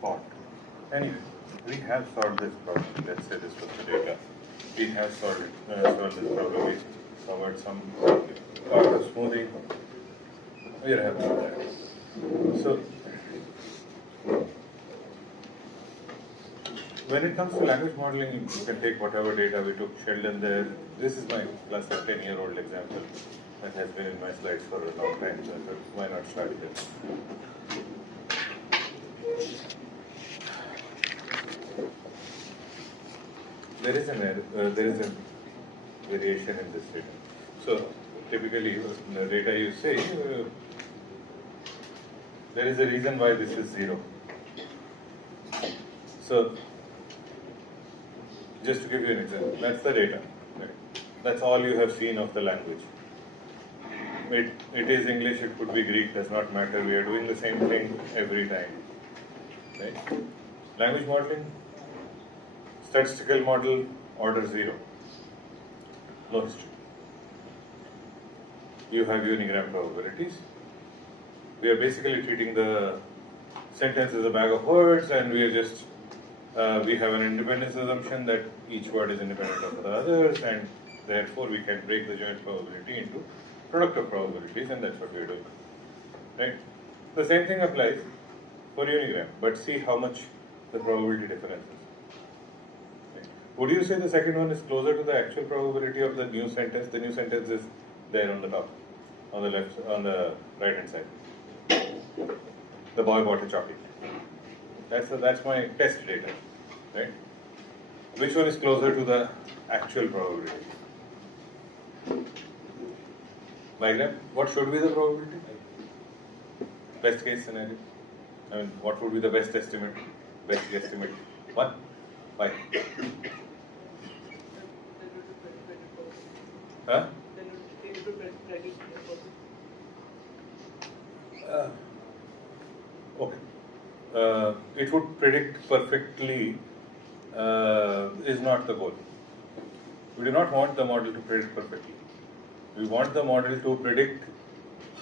thought. Anyway, we have solved this problem. Let's say this was the data. We have solved this problem. We covered some part of smoothing. We are happy with that. So, when it comes to language modeling, you can take whatever data we took Sheldon there. This is my plus 10-year-old example that has been in my slides for a long time. So why not start here? There is a variation in this data. So typically, the data you say, there is a reason why this is 0. So just to give you an example, that's the data. Right? That's all you have seen of the language. It is English, it could be Greek, does not matter. We are doing the same thing every time. Right? Language modeling, statistical model, order 0. No history. You have unigram probabilities. We are basically treating the sentence as a bag of words, and we are just we have an independence assumption that each word is independent of the others, and therefore we can break the joint probability into product of probabilities, and that's what we are doing. Right? The same thing applies for unigram, but see how much the probability difference is. Right? Would you say the second one is closer to the actual probability of the new sentence? The new sentence is there on the top, on the left, on the right hand side. The boy bought a chocolate. That's my test data, right? Which one is closer to the actual probability? Bigram, what should be the probability? Best case scenario. I mean, what would be the best estimate? Best guesstimate? 1? Why? Huh? Okay. It would predict perfectly is not the goal. We do not want the model to predict perfectly. We want the model to predict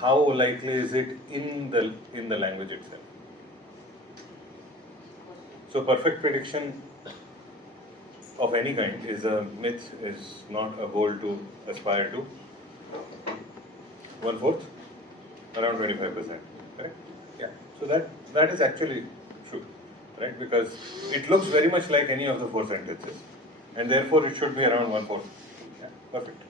how likely is it in the language itself. So perfect prediction of any kind is a myth, is not a goal to aspire to. 1/4, around 25%, right? Yeah. So that is actually true, right? Because it looks very much like any of the 4 sentences, and therefore it should be around 1/4. Yeah, perfect.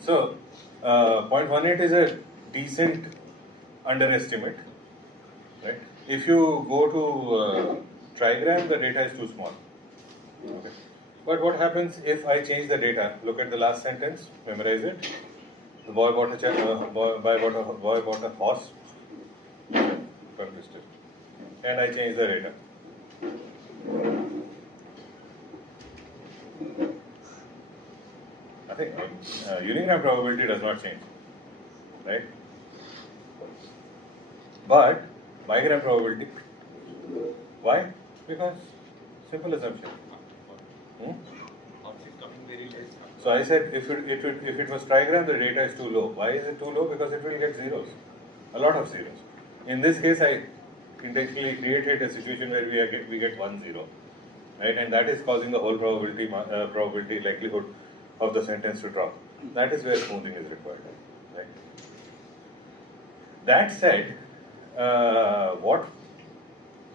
So 0.18 is a decent underestimate, right? If you go to trigram, the data is too small. Okay. But what happens if I change the data? Look at the last sentence, memorize it. The boy bought a horse, and I change the data. Nothing. Unigram probability does not change, right? But bigram probability. Why? Because simple assumption. So I said if it was trigram, the data is too low. Why is it too low? Because it will get zeros, a lot of zeros. In this case, I intentionally created a situation where we get 1 0, right? And that is causing the whole probability likelihood of the sentence to drop. That is where smoothing is required, right? That said, what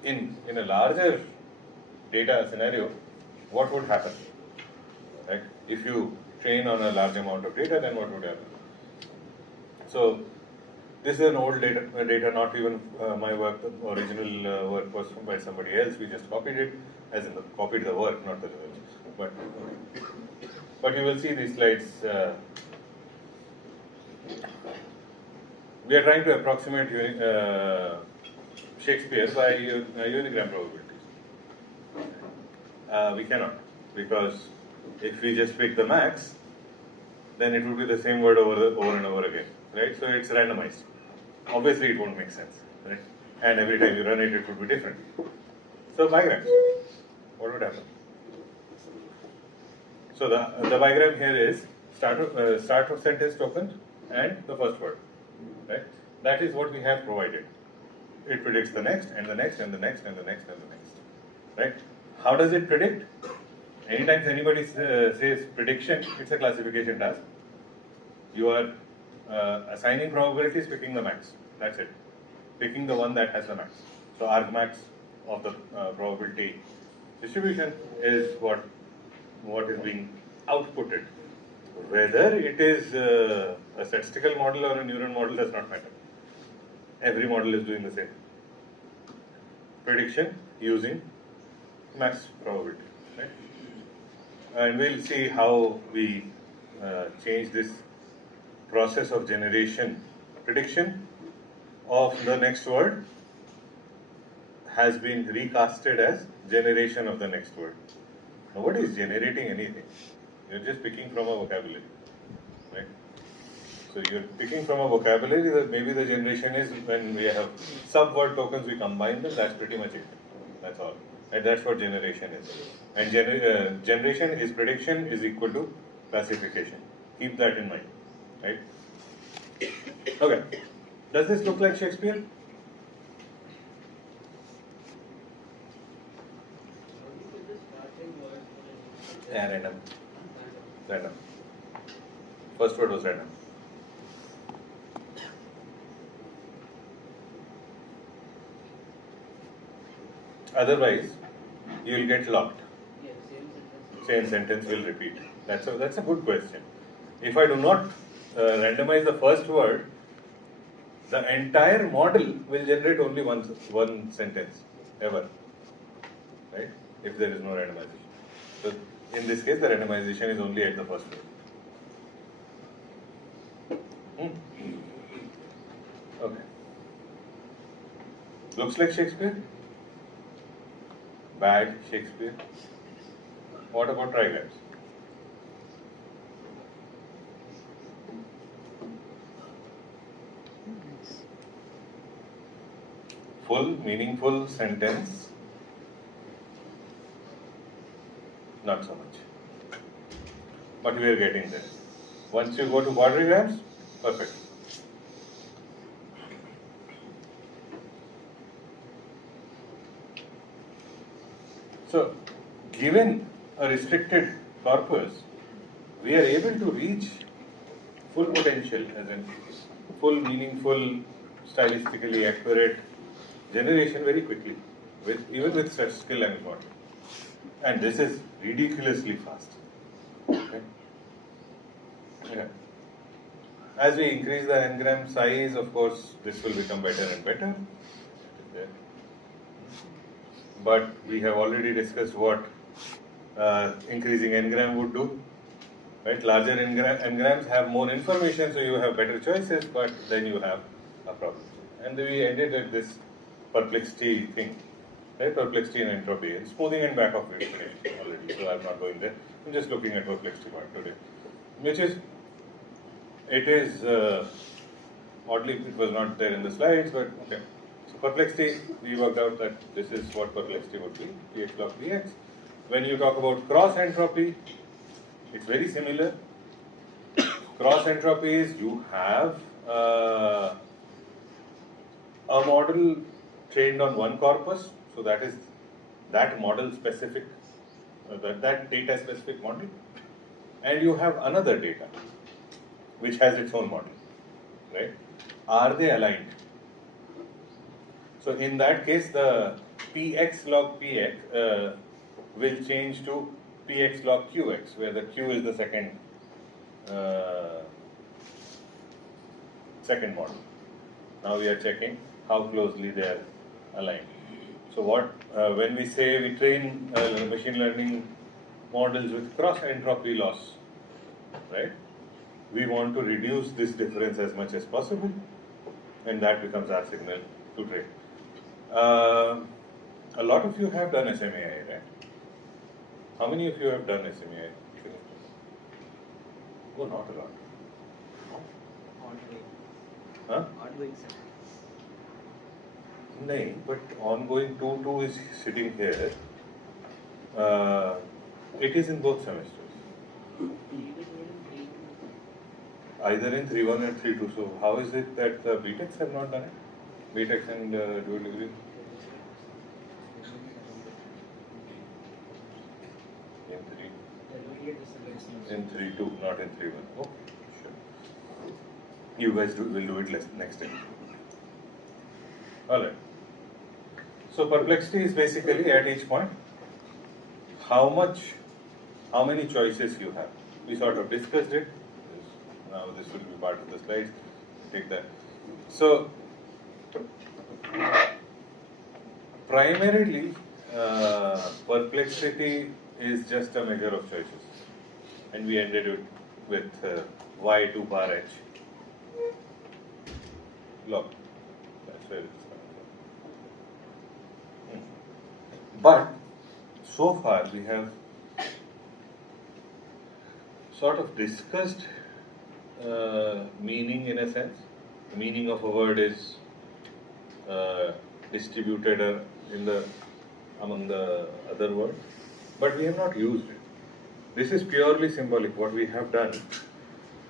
in a larger data scenario, what would happen? Right? If you train on a large amount of data, then what would happen? So this is an old data, not even my work. The original work was by somebody else. We just copied it, as in copied the work, not the results. But you will see these slides. We are trying to approximate Shakespeare by unigram probabilities. We cannot, because if we just pick the max, then it would be the same word over and over again, right? So it's randomized. Obviously, it won't make sense, right? And every time you run it, it would be different. So bigrams, what would happen? So the bigram here is start of sentence token and the first word, right? That is what we have provided. it predicts the next and the next and the next and the next and the next. Right? How does it predict? Anytime anybody says prediction, it's a classification task. You are assigning probabilities, picking the max. That's it. Picking the one that has the max. So argmax of the probability distribution is what is being outputted. Whether it is a statistical model or a neuron model does not matter. Every model is doing the same. Prediction using max probability. Right? And we'll see how we change this process of generation. Prediction of the next word has been recasted as generation of the next word. Nobody is generating anything. You're just picking from a vocabulary, right? So you're picking from a vocabulary that maybe the generation is when we have sub-word tokens, we combine them, that's pretty much it. That's all. And that's what generation is. And generation is prediction is equal to classification. Keep that in mind, right? Okay. Does this look like Shakespeare? Yeah, random. Random. First word was random. Otherwise, you will get locked. Same sentence will repeat. That's a good question. If I do not randomize the first word, the entire model will generate only one sentence ever, right? If there is no randomization. So in this case, the randomization is only at the first word. Okay. Looks like Shakespeare? Bad Shakespeare? What about trigrams? Full, meaningful sentence? Not so much. But we are getting there. Once you go to quadrigrams, perfect. So, given a restricted corpus, we are able to reach full potential, as in full, meaningful, stylistically accurate generation very quickly, even with statistical language model. And this is ridiculously fast. Okay? Yeah. As we increase the n-gram size, of course, this will become better and better. But we have already discussed what increasing n-gram would do. Right? Larger n-grams have more information, so you have better choices, but then you have a problem. And we ended at this perplexity thing. Right? Perplexity and entropy. And smoothing and back of it already, so I'm not going there. I'm just looking at perplexity part today. Which is, oddly it was not there in the slides, but okay. So perplexity, we worked out that this is what perplexity would be, px log px. When you talk about cross entropy, it's very similar. Cross entropy is you have a model trained on one corpus, so that is that model specific, that data specific model, and you have another data which has its own model, right? Are they aligned? So in that case, the px log px will change to px log qx, where the q is the second model. Now we are checking how closely they are aligned. So when we say we train machine learning models with cross entropy loss, right? We want to reduce this difference as much as possible, and that becomes our signal to train. A lot of you have done SMAI, right? How many of you have done SMAI? Oh, not a lot. Huh? Ongoing, sir. No, but ongoing 2 is sitting here. It is in both semesters. Either in 3.1 and 3.2. So how is it that the BTechs have not done it? BTech and dual degree. In 3-2, not in 3-1. Oh, sure. You guys will do it next time. Alright. So perplexity is basically at each point how many choices you have. We sort of discussed it. Now this will be part of the slides. Take that. So primarily perplexity is just a measure of choices. And we ended it with y2 bar h log. That's where it's coming from. But so far we have sort of discussed meaning in a sense. The meaning of a word is distributed among the other words, but we have not used it. This is purely symbolic. What we have done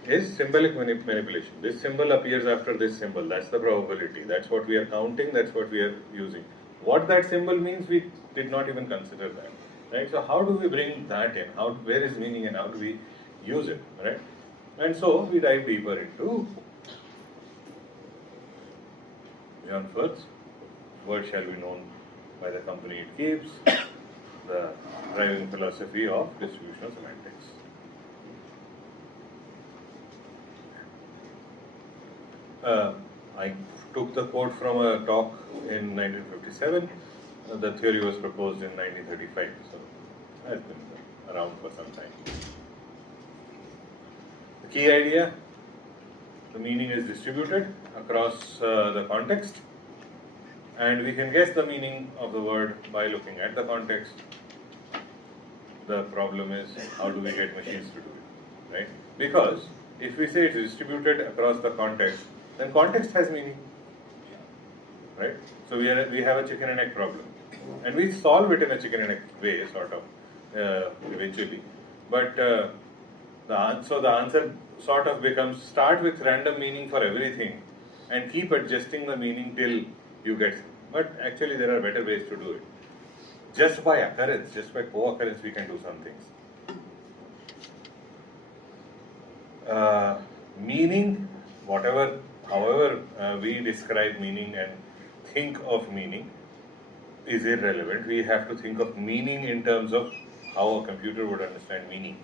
is symbolic manipulation. This symbol appears after this symbol. That's the probability. That's what we are counting. That's what we are using. What that symbol means, we did not even consider that. Right? So how do we bring that in? Where is meaning and how do we use it? Right? And so we dive deeper into John Firth's word shall be known by the company it keeps, the driving philosophy of distributional semantics. I took the quote from a talk in 1957. The theory was proposed in 1935, so it has been around for some time. The key idea, the meaning is distributed across the context, and we can guess the meaning of the word by looking at the context. The problem is, how do we get machines to do it, right? Because if we say it's distributed across the context, then context has meaning, right? So we have a chicken and egg problem, and we solve it in a chicken and egg way, sort of, eventually. But the answer sort of becomes, start with random meaning for everything, and keep adjusting the meaning till you get. But actually, there are better ways to do it. Just by occurrence, just by co-occurrence, we can do some things. Meaning, however we describe meaning and think of meaning is irrelevant. We have to think of meaning in terms of how a computer would understand meaning.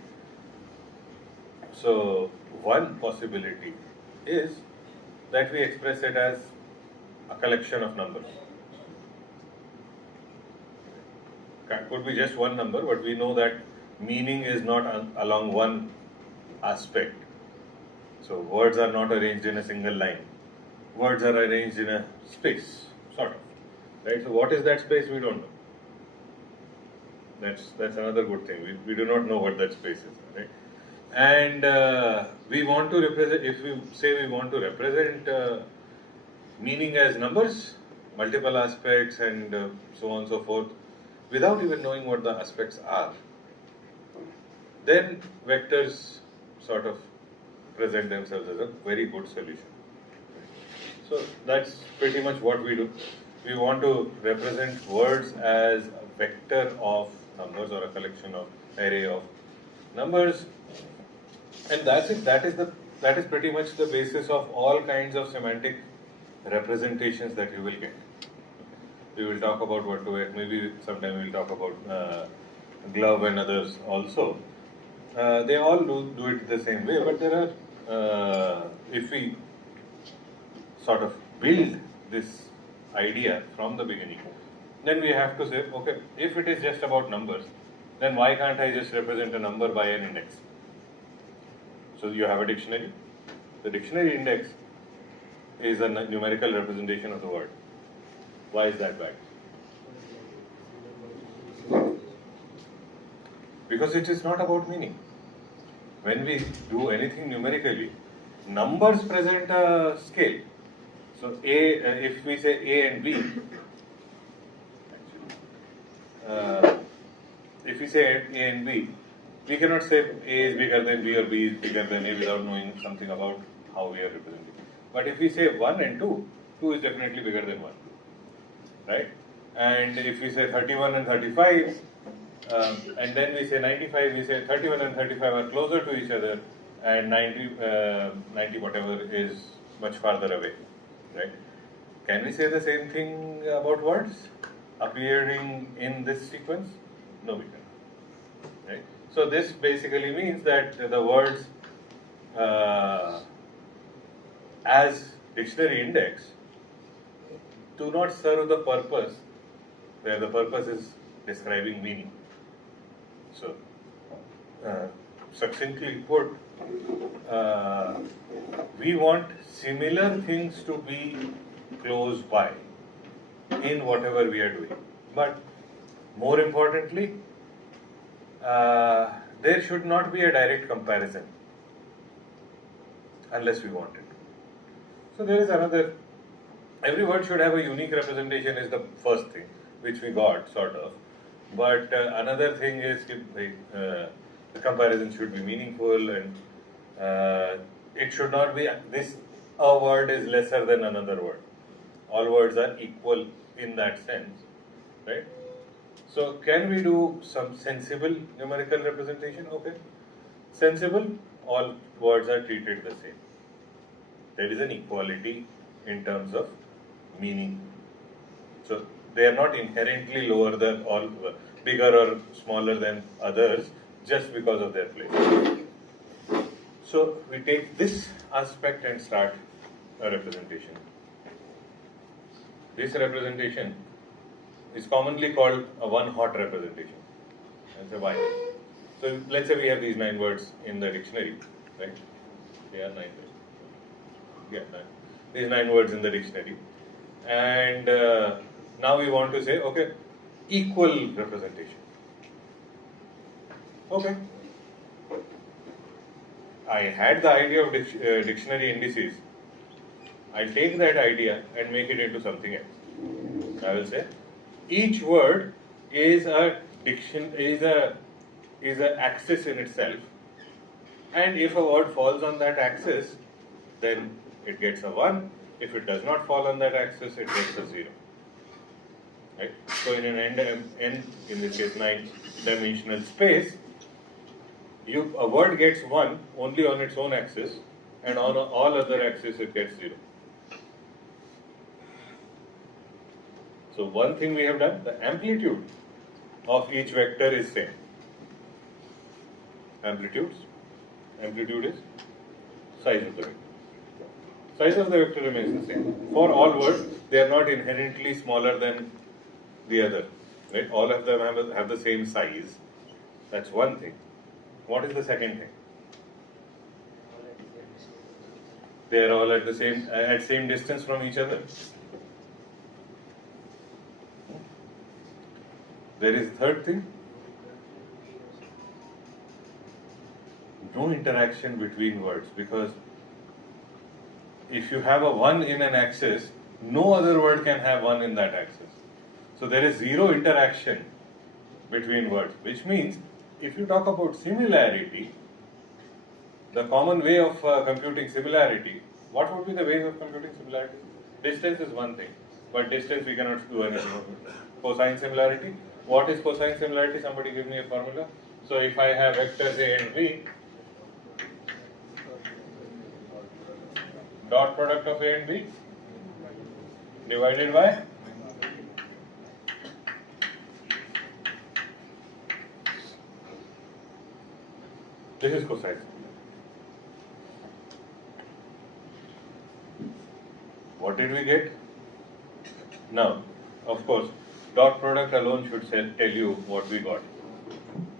So one possibility is that we express it as a collection of numbers. Could be just one number, but we know that meaning is not along one aspect. So words are not arranged in a single line. Words are arranged in a space, sort of. Right? So what is that space? We don't know. That's another good thing. We do not know what that space is. Right? And we want to represent. If we say we want to represent meaning as numbers, multiple aspects, and so on and so forth, without even knowing what the aspects are, then vectors sort of present themselves as a very good solution. So that's pretty much what we do. We want to represent words as a vector of numbers or a collection of array of numbers, and that's it. That is pretty much the basis of all kinds of semantic representations that you will get. We will talk about what to wear. Maybe sometime we'll talk about glove and others also. They all do it the same way, but there are, if we sort of build this idea from the beginning, then we have to say, okay, if it is just about numbers, then why can't I just represent a number by an index? So you have a dictionary. The dictionary index is a numerical representation of the word. Why is that bad? Because it is not about meaning. When we do anything numerically, numbers present a scale. So if we say A and B, if we say A and B, we cannot say A is bigger than B or B is bigger than A without knowing something about how we are representing. But if we say 1 and 2, 2 is definitely bigger than 1, right? And if we say 31 and 35, and then we say 95, we say 31 and 35 are closer to each other, and 90 whatever is much farther away, right? Can we say the same thing about words appearing in this sequence? No, we cannot, right? So this basically means that the words as dictionary index do not serve the purpose where the purpose is describing meaning. So, succinctly put, we want similar things to be close by in whatever we are doing. But more importantly, there should not be a direct comparison unless we want it. So there is another, every word should have a unique representation is the first thing, which we got sort of. But another thing is the comparison should be meaningful, and it should not be a word is lesser than another word. All words are equal in that sense, right? So can we do some sensible numerical representation? Okay. Sensible, all words are treated the same. There is an equality in terms of meaning. So they are not inherently lower than or bigger or smaller than others just because of their place. So we take this aspect and start a representation. This representation is commonly called a one-hot representation. And so why? So let's say we have these 9 words in the dictionary, right? They are 9 words. Yeah, 9. These 9 words in the dictionary. And now we want to say, okay, equal representation. Okay. I had the idea of dictionary indices. I'll take that idea and make it into something else. I will say, each word is a axis in itself, and if a word falls on that axis, then it gets a 1. If it does not fall on that axis, it gets a 0. Right? So in an n, in this case 9-dimensional space, a word gets 1 only on its own axis, and on all other axes it gets 0. So one thing we have done, the amplitude of each vector is same. Amplitude is size of the vector. Size of the vector remains the same. For all words, they are not inherently smaller than the other. Right? All of them have the same size. That's one thing. What is the second thing? They are all at same distance from each other. There is third thing. No interaction between words, because if you have a 1 in an axis, no other word can have 1 in that axis. So there is 0 interaction between words, which means if you talk about similarity, the common way of computing similarity, what would be the ways of computing similarity? Distance is one thing, but distance we cannot do anything about. Cosine similarity. What is cosine similarity? Somebody give me a formula. So if I have vectors A and B, dot product of A and B divided by this is cosine. What did we get? Now, of course, dot product alone should tell you what we got.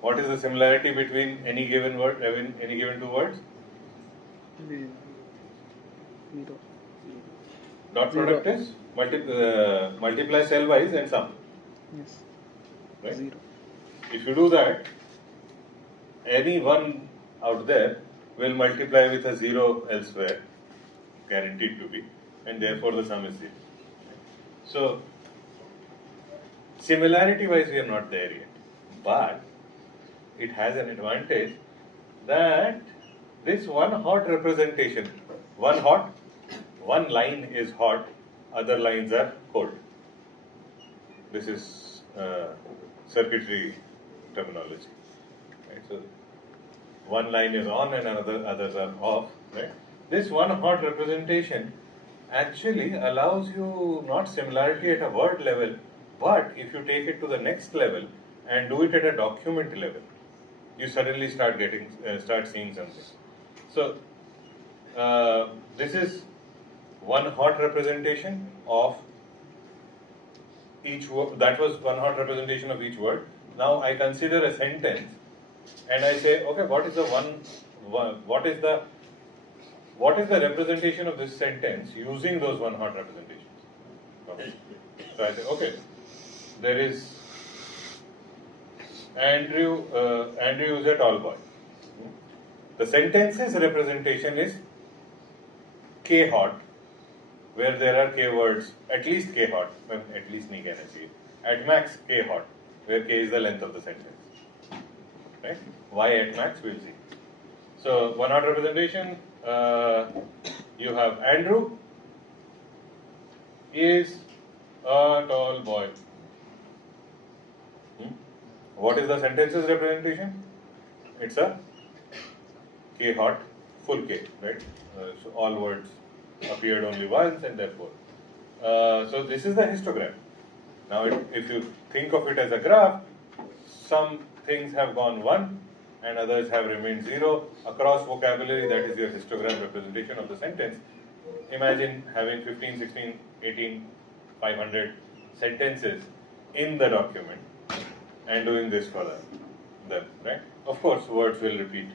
What is the similarity between any given word, any given two words? Zero. Dot product is multiply cell-wise and sum. Yes. Right? 0. If you do that, any one out there will multiply with a 0 elsewhere, guaranteed to be, and therefore the sum is 0. So, similarity-wise we are not there yet, but it has an advantage that this one hot representation, one line is hot, other lines are cold. This is circuitry terminology. Right? So one line is on and others are off. Right? This one hot representation actually allows you not similarity at a word level, but if you take it to the next level and do it at a document level, you suddenly start seeing something. So this is one hot representation of each word. That was one hot representation of each word. Now I consider a sentence and I say, okay, what is the representation of this sentence using those one hot representations? Okay. So I say, okay, there is Andrew is a tall boy. The sentence's representation is K hot, where there are K words, at least K hot, at least nahi kehna chahiye, at max K hot, where K is the length of the sentence. Right? Why at max, we'll see. So, one hot representation, you have Andrew is a tall boy. What is the sentence's representation? It's a K hot, full K, right? So all words appeared only once and therefore. So this is the histogram. Now if you think of it as a graph, some things have gone 1 and others have remained 0. Across vocabulary, that is your histogram representation of the sentence. Imagine having 15, 16, 18, 500 sentences in the document and doing this for them, right? Of course, words will repeat,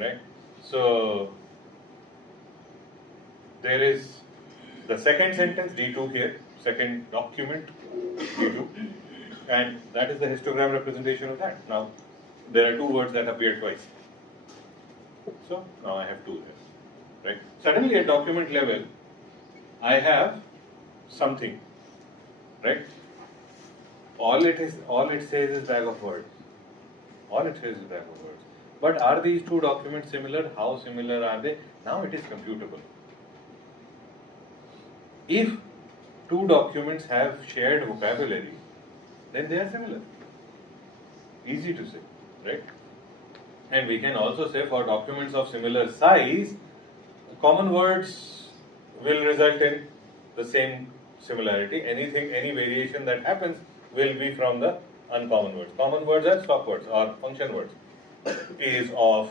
right? So, there is the second sentence, D2 here, second document, D2, and that is the histogram representation of that. Now, there are 2 words that appear twice. So, now I have 2 here, right? Suddenly at document level, I have something, right? All it says is bag of words. All it says is bag of words. But are these 2 documents similar? How similar are they? Now it is computable. If 2 documents have shared vocabulary, then they are similar. Easy to say, right? And we can also say for documents of similar size, common words will result in the same similarity. Any variation that happens will be from the uncommon words. Common words are stop words or function words. Is, off,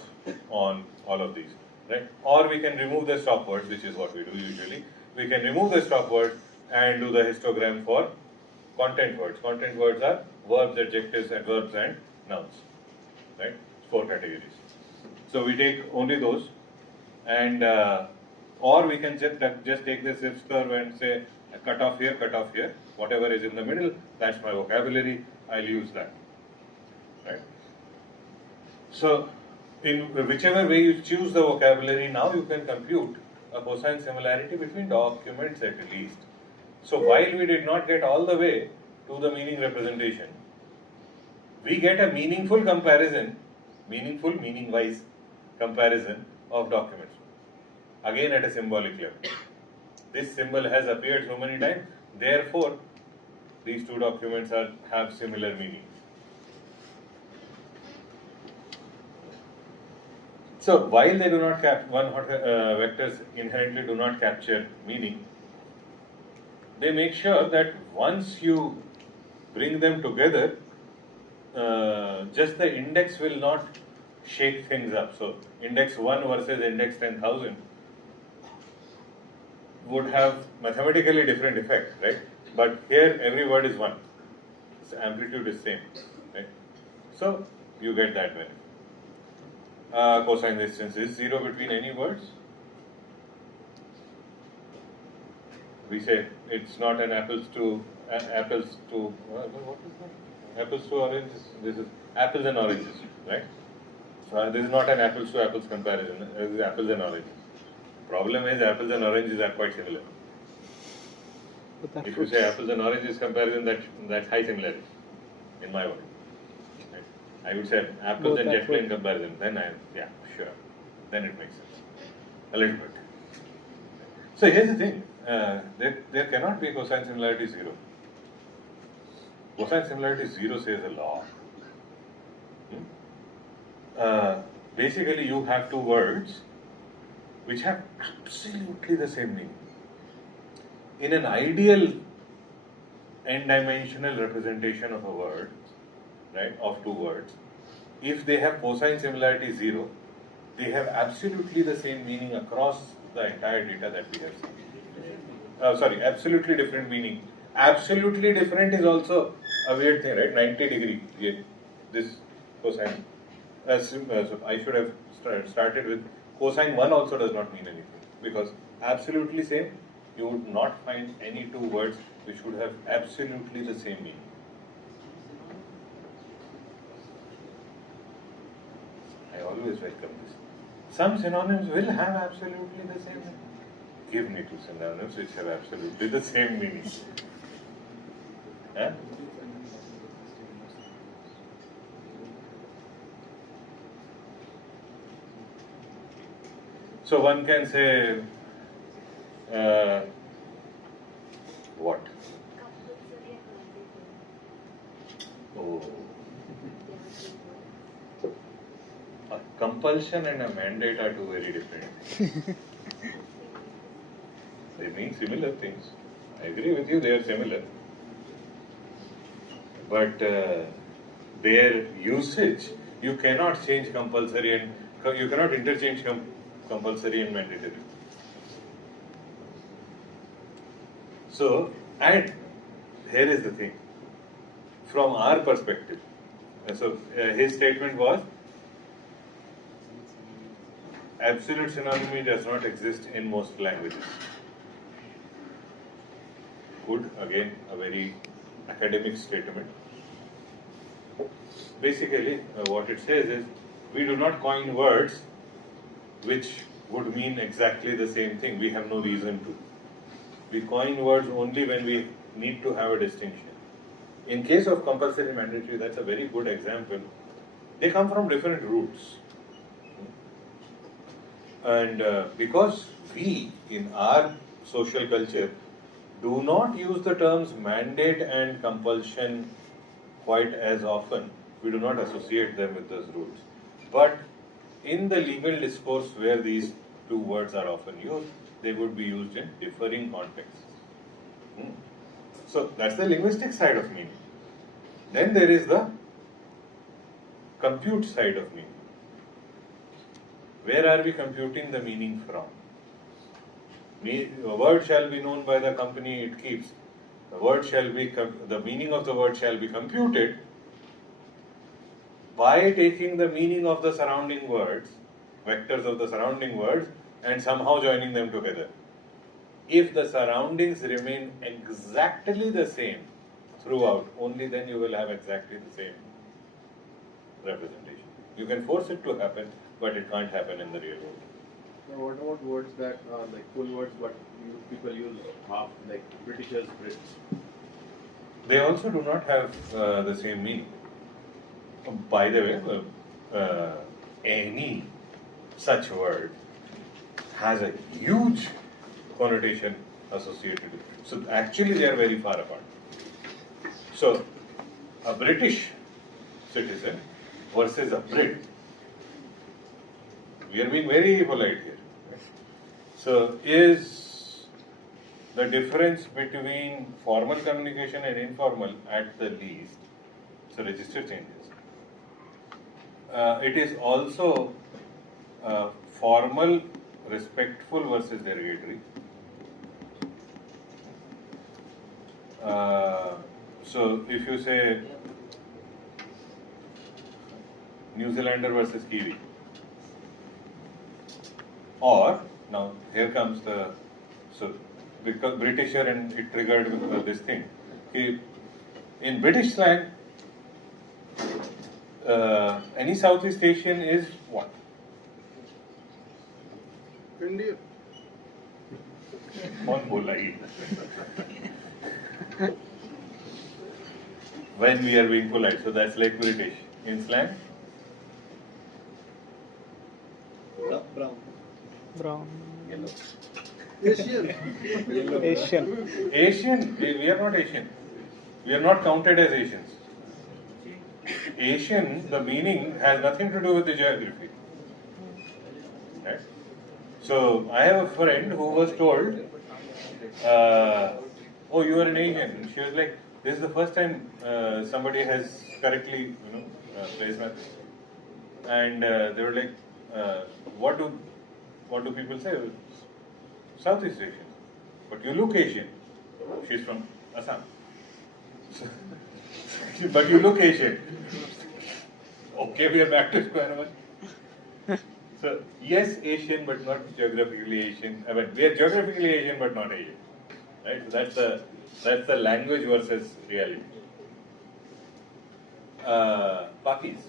on, all of these, right? Or we can remove the stop words, which is what we do usually. We can remove the stop word and do the histogram for content words. Content words are verbs, adjectives, adverbs, and nouns, right? 4 categories. So we take only those, and or we can just take this Zipf's curve and say cut off here, whatever is in the middle, that's my vocabulary, I'll use that, right? So in whichever way you choose the vocabulary, now you can compute a cosine similarity between documents at least. So while we did not get all the way to the meaning representation, we get a meaningful comparison, meaning-wise comparison of documents. Again at a symbolic level. This symbol has appeared so many times, therefore these 2 documents have similar meanings. So while they do not vectors inherently do not capture meaning, they make sure that once you bring them together, just the index will not shake things up. So index 1 versus index 10,000 would have mathematically different effect, right? But here every word is 1. Its amplitude is same, right? So you get that benefit. Cosine distance is 0 between any words. We say it's not an apples to what is that? Apples to oranges. This is apples and oranges, right? So this is not an apples to apples comparison. This is apples and oranges. Problem is apples and oranges are quite similar. If you say apples and oranges comparison, that's high similarity in my world. Right? I would say apples and jet plane comparison. Then sure. Then it makes sense. A little bit. So here's the thing, there cannot be cosine similarity 0. Cosine similarity 0 says a law. Basically you have two words which have absolutely the same meaning. In an ideal n-dimensional representation of a word, right, of two words, if they have cosine similarity 0, they have absolutely the same meaning across the entire data that we have seen. Absolutely different meaning. Absolutely different is also a weird thing, right? 90 degree. Yeah, this cosine. So I should have started with cosine 1 also does not mean anything, because absolutely same, you would not find any two words which would have absolutely the same meaning. I always welcome this. Some synonyms will have absolutely the same meaning. Give me two synonyms which have absolutely the same meaning. Huh? So one can say, what? Oh. A compulsion and a mandate are two very different things. They mean similar things. I agree with you, they are similar. But their usage, you cannot change compulsory and you cannot interchange compulsory and mandatory. So, and here is the thing, from our perspective, his statement was, absolute synonymy does not exist in most languages. Good, again, a very academic statement. Basically, what it says is, we do not coin words which would mean exactly the same thing. We have no reason to. We coin words only when we need to have a distinction. In case of compulsory mandatory, that's a very good example. They come from different roots. And because we, in our social culture, do not use the terms mandate and compulsion quite as often, we do not associate them with those rules. But in the legal discourse where these two words are often used, they would be used in differing contexts. So that's the linguistic side of meaning. Then there is the compute side of meaning. Where are we computing the meaning from? A word shall be known by the company it keeps. The meaning of the word shall be computed by taking the meaning of the surrounding words, vectors of the surrounding words, and somehow joining them together. If the surroundings remain exactly the same throughout, only then you will have exactly the same representation. You can force it to happen, but it can't happen in the real world. Now, what about words that are like full words, but people use half, like Britishers, Brits? They also do not have the same meaning. By the way, any such word has a huge connotation associated with it. So actually they are very far apart. So a British citizen versus a Brit. We are being very polite here. So is the difference between formal communication and informal at the least, so register changes. It is also formal, respectful versus derogatory. So if you say New Zealander versus Kiwi, or now here comes the, so because Britisher and it triggered this thing. In British slang, any Southeast Asian is what? India. कौन बोला ये? When we are being polite, so that's like British. In slang? Brown. Brown. Yellow. Asian. Asian, we are not Asian. We are not counted as Asians. Asian, the meaning has nothing to do with the geography. Right? So I have a friend who was told, "Oh, you are an Asian." And she was like, "This is the first time somebody has correctly, placed my." And they were like, "What do people say?" Southeast Asian, but you look Asian. She's from Assam. But you look Asian. Okay, we are back to square one. So yes, Asian, but not geographically Asian. I mean, we are geographically Asian, but not Asian. Right? So that's the language versus reality. Pakis.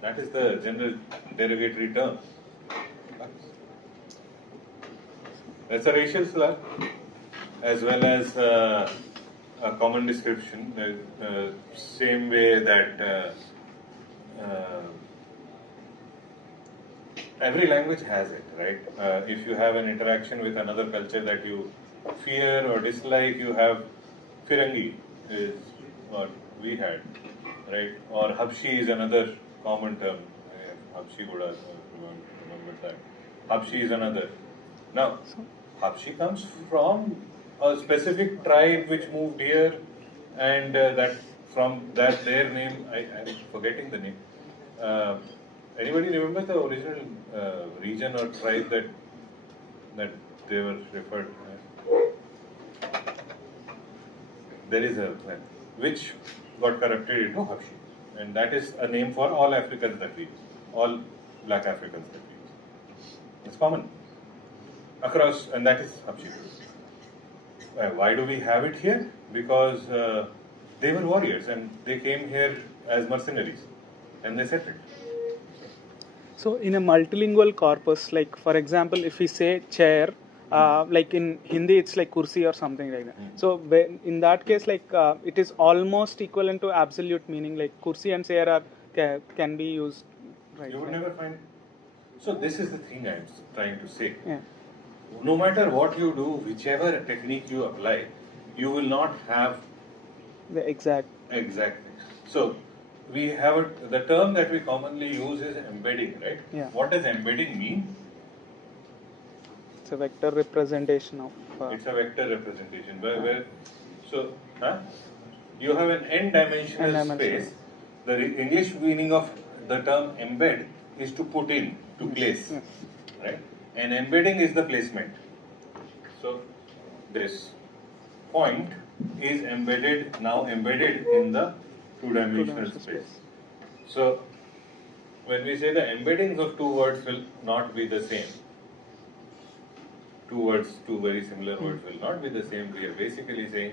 That is the general derogatory term. That's a racial slur, as well as a common description. Same way that every language has it, right? If you have an interaction with another culture that you fear or dislike, you have Firangi is what we had, right? Or Habshi is another common term. Habshi would have remembered that. Habshi is another. Now, Habshi comes from a specific tribe which moved here, and that from that their name, I'm forgetting the name. Anybody remember the original region or tribe that they were referred as? There is a which got corrupted into Habshi, and that is a name for all Africans that we use, all black Africans that we use. It's common across, and that is Habshi. Why do we have it here? Because they were warriors and they came here as mercenaries and they settled. So in a multilingual corpus, like for example, if we say chair, like in Hindi it's like kursi or something like that. So in that case, like it is almost equivalent to absolute meaning, like kursi and chair can be used. Right? You would never find. So this is the thing I'm trying to say. Yeah. No matter what you do, whichever technique you apply, you will not have The exact. exactly. So we have the term that we commonly use is embedding, right? Yeah. What does embedding mean? It's a vector representation of. It's a vector representation. You have an n-dimensional space. The English meaning of the term embed is to put in, to place, Yes. right? And embedding is the placement. So this point is now embedded in the two-dimensional space. So when we say the embeddings of two words will not be the same, two very similar words will not be the same, we are basically saying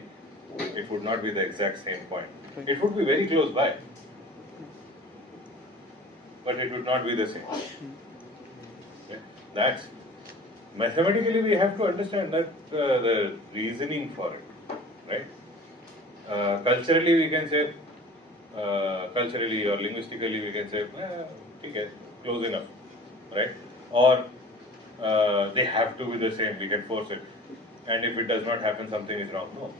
it would not be the exact same point. It would be very close by, but it would not be the same. Okay? That's mathematically we have to understand that the reasoning for it, right? Culturally we can say, culturally or linguistically we can say, okay, close enough, right? Or they have to be the same, we can force it. And if it does not happen, something is wrong. No.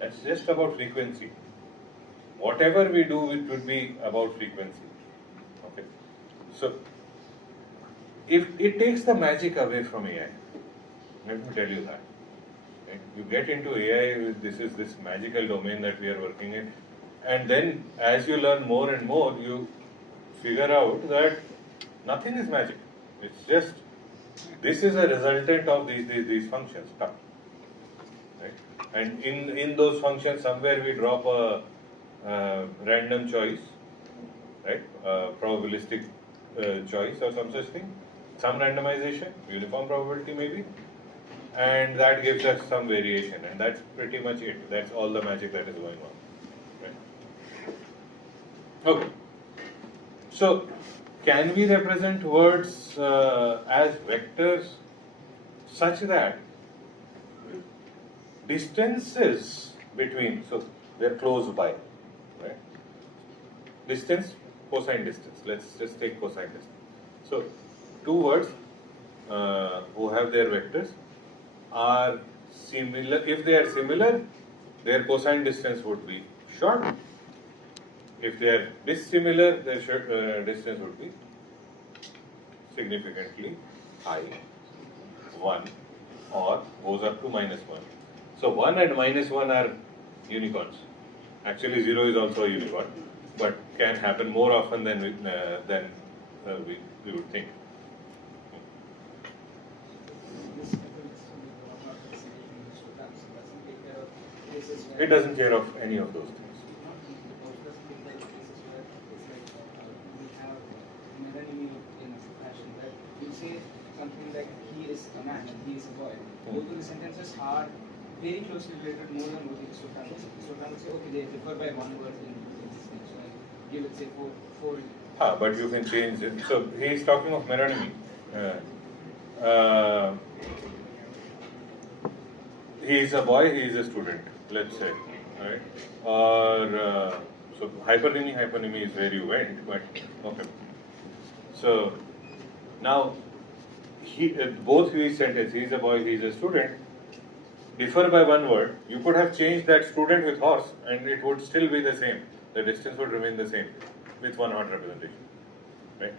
That's just about frequency. Whatever we do, it would be about frequency. Okay. So, if it takes the magic away from AI, let me tell you that. Okay? You get into AI, this is this magical domain that we are working in. And then, as you learn more and more, you figure out that nothing is magic. It's just, this is a resultant of these functions. Right? And in those functions, somewhere we drop a random choice, right? Probabilistic choice or some such thing. Some randomization, uniform probability maybe. And that gives us some variation. And that's pretty much it. That's all the magic that is going on. Right? Okay. So, can we represent words as vectors such that distances between, so they're close by, right? Distance, cosine distance. Let's just take cosine distance. So, two words, who have their vectors are similar. If they are similar, their cosine distance would be short. If they are dissimilar, their distance would be significantly high, 1 or goes up to -1. So 1 and -1 are unicorns. Actually 0 is also a unicorn, but can happen more often than we would think. It doesn't care of any of those things. Something like he is a man and he is a boy. Both of the sentences are very closely related, more than what it is Sultan would say. Sultan would say, okay, they differ by one word in this thing. So I give it, say, four. But you can change it. So he is talking of meronymy. He is a boy, he is a student, let's say, right? Or so hypernymy is where you went, but okay. So now both these sentences, he is a boy, he is a student, differ by one word. You could have changed that student with horse, and it would still be the same. The distance would remain the same with one hot representation, right?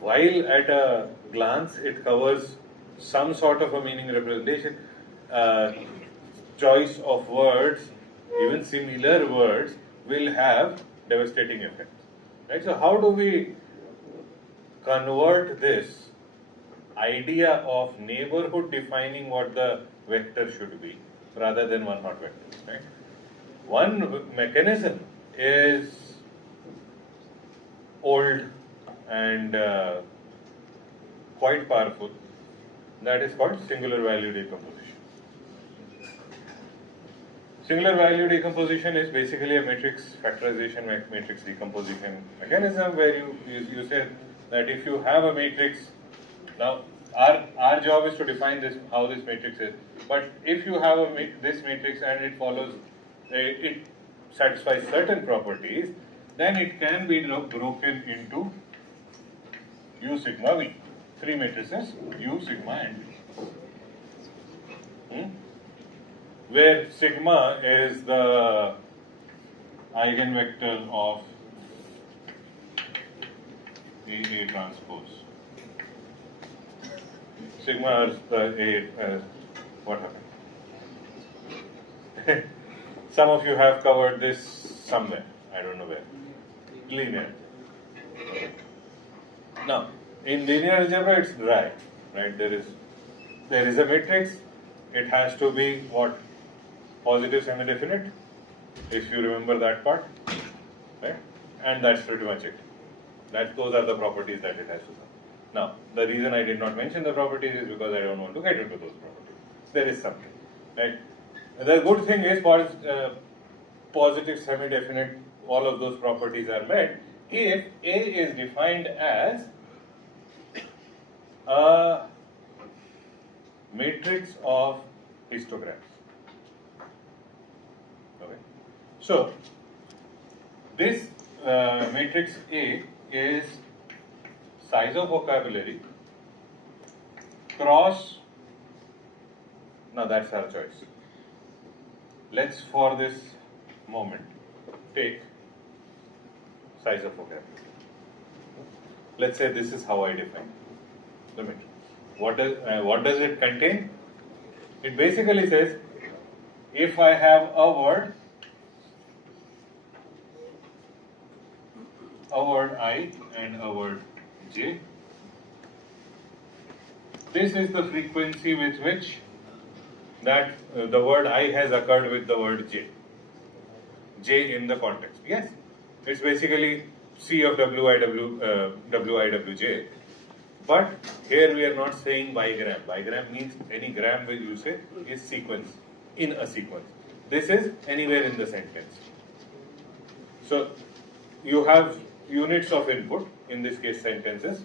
While at a glance it covers some sort of a meaning representation, choice of words, even similar words, will have devastating effects, right? So how do we convert this idea of neighborhood defining what the vector should be rather than one hot vector, right? One mechanism is old and quite powerful, that is called singular value decomposition. Singular value decomposition is basically a matrix factorization, matrix decomposition mechanism where you say that if you have a matrix, now our job is to define this, how this matrix is, but if you have this matrix and it follows, it satisfies certain properties, then it can be broken into U sigma V, three matrices, U, sigma and V. Where sigma is the eigenvector of A transpose. Sigma is the what happened? Some of you have covered this somewhere, I don't know where. Linear. Now, in linear algebra it's dry, right? There is a matrix, it has to be what? Positive semi-definite, if you remember that part, right? And that's pretty much it. Those are the properties that it has to have. Now, the reason I did not mention the properties is because I don't want to get into those properties. There is something, right? The good thing is positive semi-definite, all of those properties are met if A is defined as a matrix of histograms. Okay. So, this matrix A is size of vocabulary cross, now that's our choice. Let's for this moment take size of vocabulary. Let's say this is how I define the matrix. What does it contain? It basically says if I have a word I and a word j, this is the frequency with which that the word I has occurred with the word j in the context. Yes, it's basically C of WIWJ, but here we are not saying bigram. Bigram means any gram which you say is sequence, in a sequence. This is anywhere in the sentence. So you have units of input, in this case sentences.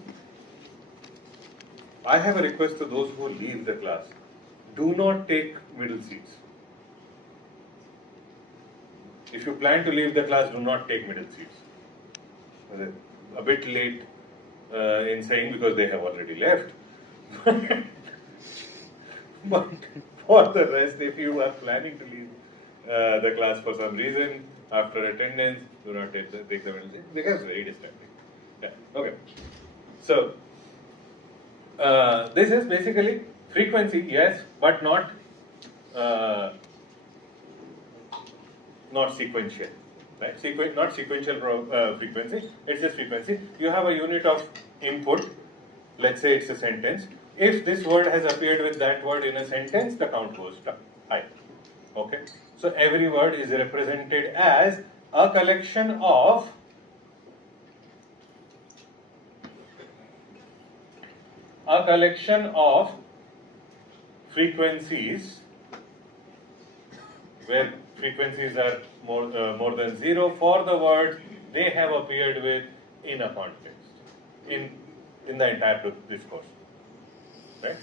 I have a request to those who leave the class. Do not take middle seats. If you plan to leave the class, do not take middle seats. A bit late in saying because they have already left, But for the rest, if you are planning to leave the class for some reason after attendance, do not take the penalty. It becomes very distracting. Yeah. Okay. So this is basically frequency, yes, but not sequential, right? Not sequential frequency. It's just frequency. You have a unit of input. Let's say it's a sentence. If this word has appeared with that word in a sentence, the count goes high. Okay. So every word is represented as a collection of frequencies, where frequencies are more than 0 for the word they have appeared with in a context, in the entire discourse, right?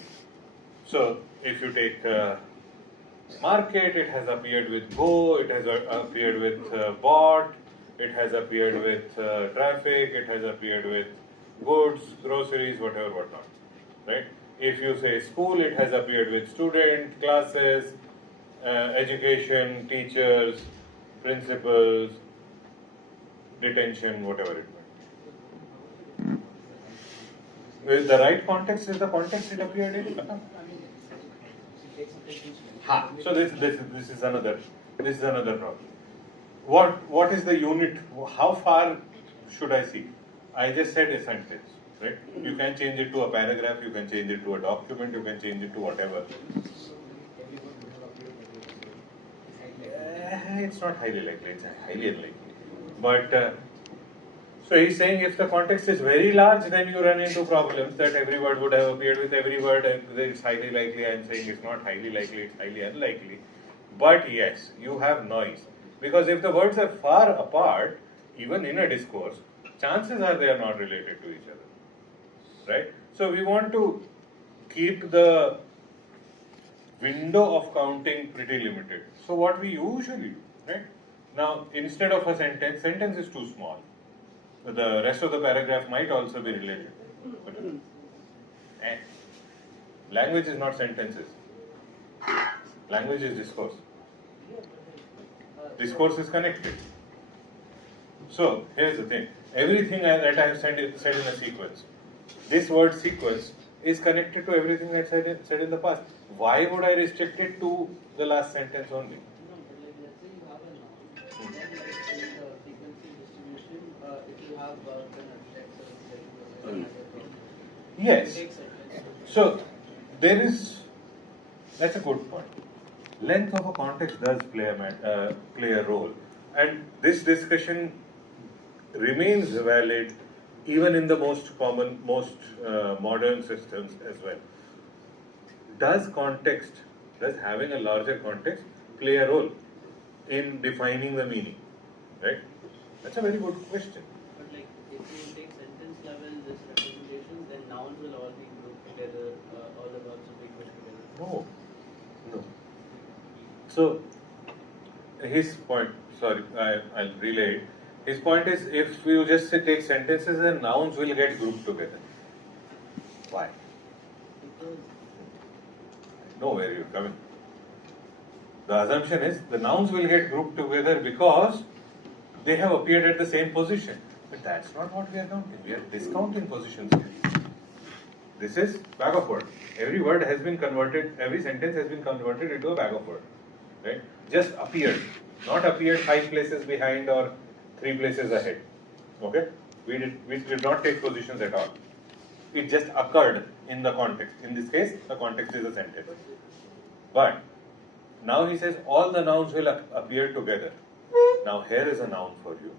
So if you take market, it has appeared with go, it has appeared with bought, it has appeared with traffic, it has appeared with goods, groceries, whatever, whatnot, right? If you say school, it has appeared with student, classes, education, teachers, principals, detention, whatever it may be. With the right context is the context it appeared in. So this is another problem. What is the unit? How far should I see? I just said a sentence, right? You can change it to a paragraph, you can change it to a document, you can change it to whatever. It's not highly likely, it's highly unlikely. But so he's saying if the context is very large, then you run into problems that every word would have appeared with every word, and it's highly likely. I'm saying it's not highly likely, it's highly unlikely. But yes, you have noise. Because if the words are far apart, even in a discourse, chances are they are not related to each other. Right? So we want to keep the window of counting pretty limited. So what we usually do, right? Now, instead of a sentence is too small. The rest of the paragraph might also be related. But, language is not sentences. Language is discourse. Discourse is connected. So, here's the thing. Everything that I have said in a sequence, this word sequence is connected to everything that I said in the past. Why would I restrict it to the last sentence only? Yes. So that's a good point. Length of a context does play a role, and this discussion remains valid even in the most modern systems as well. Does having a larger context play a role in defining the meaning? Right? That's a very good question. But like, if you take sentence level, this representation, then nouns will all be grouped together, all the verbs will be grouped together. No. So, his point, sorry, I'll relay it. His point is, if you just take sentences, then nouns will get grouped together. Why? Because I know where you're coming. The assumption is the nouns will get grouped together because they have appeared at the same position. But that's not what we are counting. We are discounting positions here. This is bag of word. Every word has been converted, every sentence has been converted into a bag of word. Right? Just appeared. Not appeared 5 places behind or 3 places ahead. Okay? We did not take positions at all. It just occurred in the context. In this case, the context is a sentence. But now he says all the nouns will appear together. Now here is a noun for you.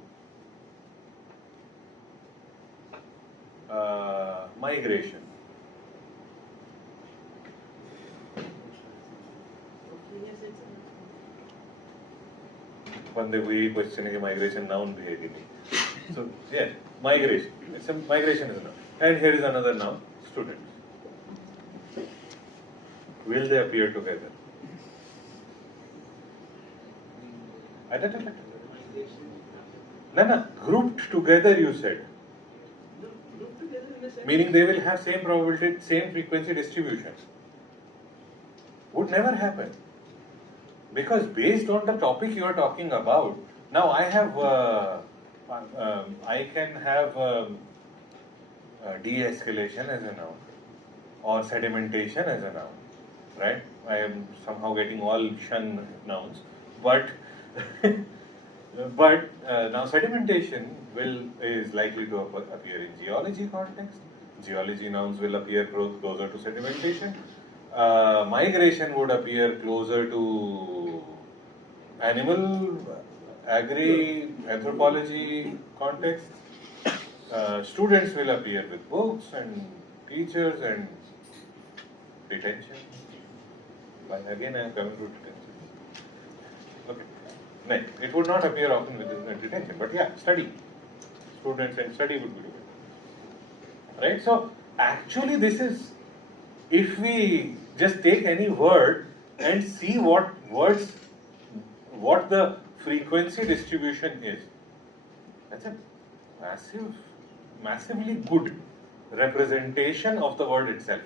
Migration. बंदे को यही question है कि migration noun भी है कि नहीं. So yeah, migration is a noun. And here is another noun, student. Will they appear together? No, grouped together you said. grouped together in a meaning they will have same probability, same frequency distribution. Would never happen. Because based on the topic you are talking about, now I have, I can have de-escalation as a noun or sedimentation as a noun, right? I am somehow getting all shun nouns, but but now sedimentation is likely to appear in geology context. Geology nouns will appear closer to sedimentation. Migration would appear closer to animal, anthropology context. Students will appear with books and teachers and detention. But again, I am coming to detention. Okay. Next, it would not appear often with detention, but yeah, study. Students and study would be doing. Right? So, actually, this is, if we just take any word and see what the frequency distribution is, that's a massively good representation of the word itself.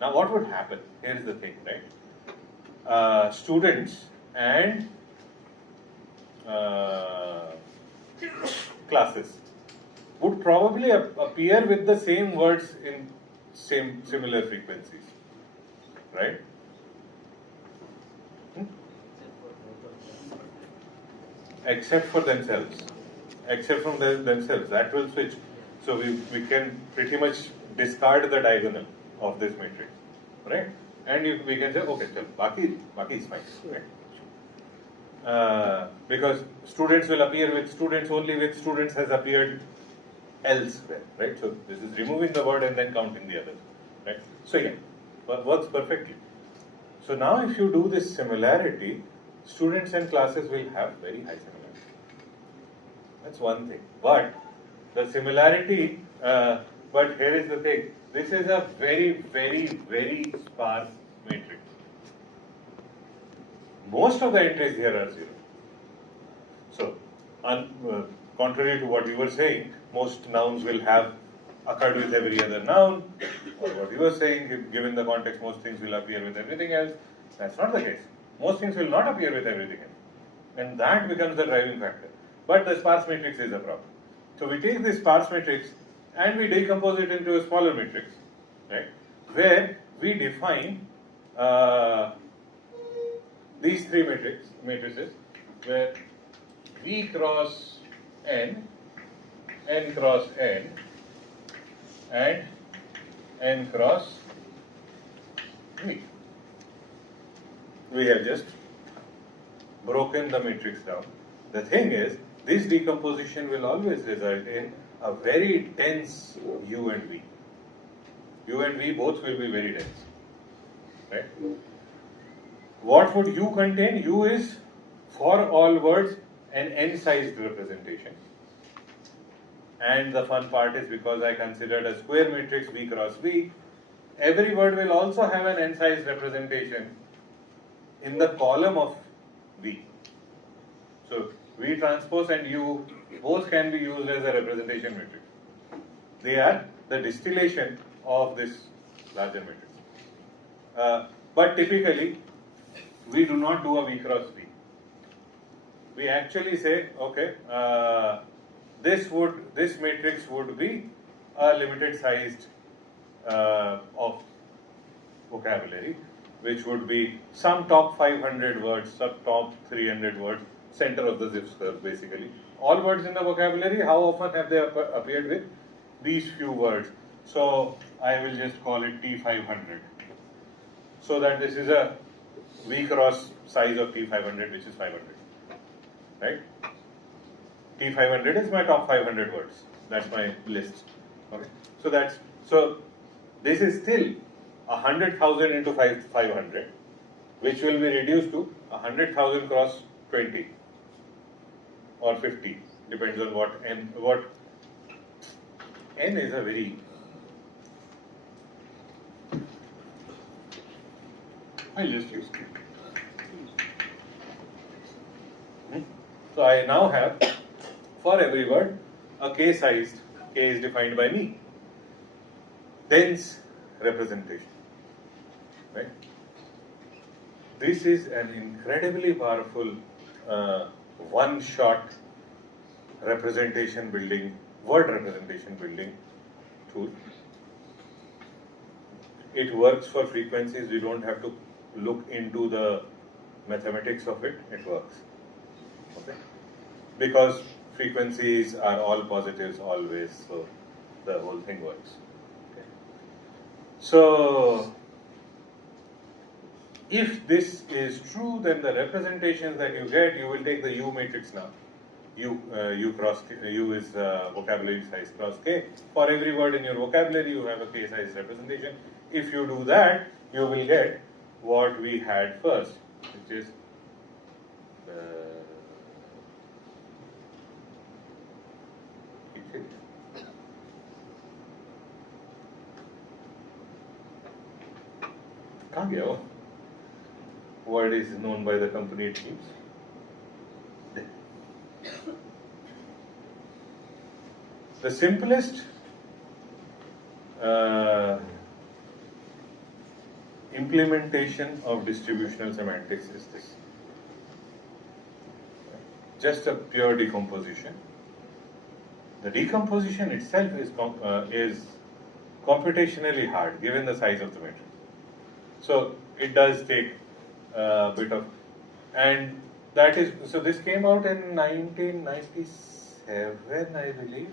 Now, what would happen? Here is the thing, right? Students and classes would probably appear with the same words in similar frequencies, right? Except for themselves. Except from themselves, that will switch. So we can pretty much discard the diagonal of this matrix, right? And we can say, okay, so Baki is fine, right? Because students will appear with students only with students has appeared elsewhere, right? So this is removing the word and then counting the others, right? So yeah, works perfectly. So now if you do this similarity, students and classes will have very high similarity. That's one thing. But the similarity, but here is the thing. This is a very, very, very sparse matrix. Most of the entries here are 0. So, contrary to what you were saying, most nouns will have occurred with every other noun, or what you were saying, given the context, most things will appear with everything else. That's not the case. Most things will not appear with everything else. And that becomes the driving factor. But the sparse matrix is a problem. So we take this sparse matrix and we decompose it into a smaller matrix, right? Where we define these three matrices, where V cross N, N cross N, and N cross V. We have just broken the matrix down. The thing is, this decomposition will always result in a very dense U and V. U and V both will be very dense, right? What would U contain? U is, for all words, an n-sized representation. And the fun part is, because I considered a square matrix V cross V, every word will also have an n-sized representation in the column of V. So, V transpose and U both can be used as a representation matrix. They are the distillation of this larger matrix. But typically, we do not do a V cross V. We actually say, okay, this matrix would be a limited sized of vocabulary, which would be some top 500 words, some top 300 words, center of the Zipf's curve basically. All words in the vocabulary, how often have they appeared with these few words? So I will just call it T500. So that this is a V cross size of T500, which is 500, right? T500 is my top 500 words. That's my list. Okay. So this is still 100,000 into 500, which will be reduced to 100,000 cross 20 or 50, depends on what n is a very I'll just use Q. So I now have, for every word, a k-sized, k is defined by me, dense representation, right? This is an incredibly powerful one-shot representation building, word representation building tool. It works for frequencies. You don't have to look into the mathematics of it. It works. Okay? Because frequencies are all positives always, so the whole thing works. Okay? So, if this is true, then the representations that you get, you will take the U matrix now. U cross K, U is vocabulary size cross K. For every word in your vocabulary, you have a K size representation. If you do that, you will get what we had first, which is कहाँ गया वो? Word is known by the company it keeps. The simplest implementation of distributional semantics is this. Just a pure decomposition. The decomposition itself is computationally hard given the size of the matrix. So it does take a bit of, and that is, so this came out in 1997, I believe.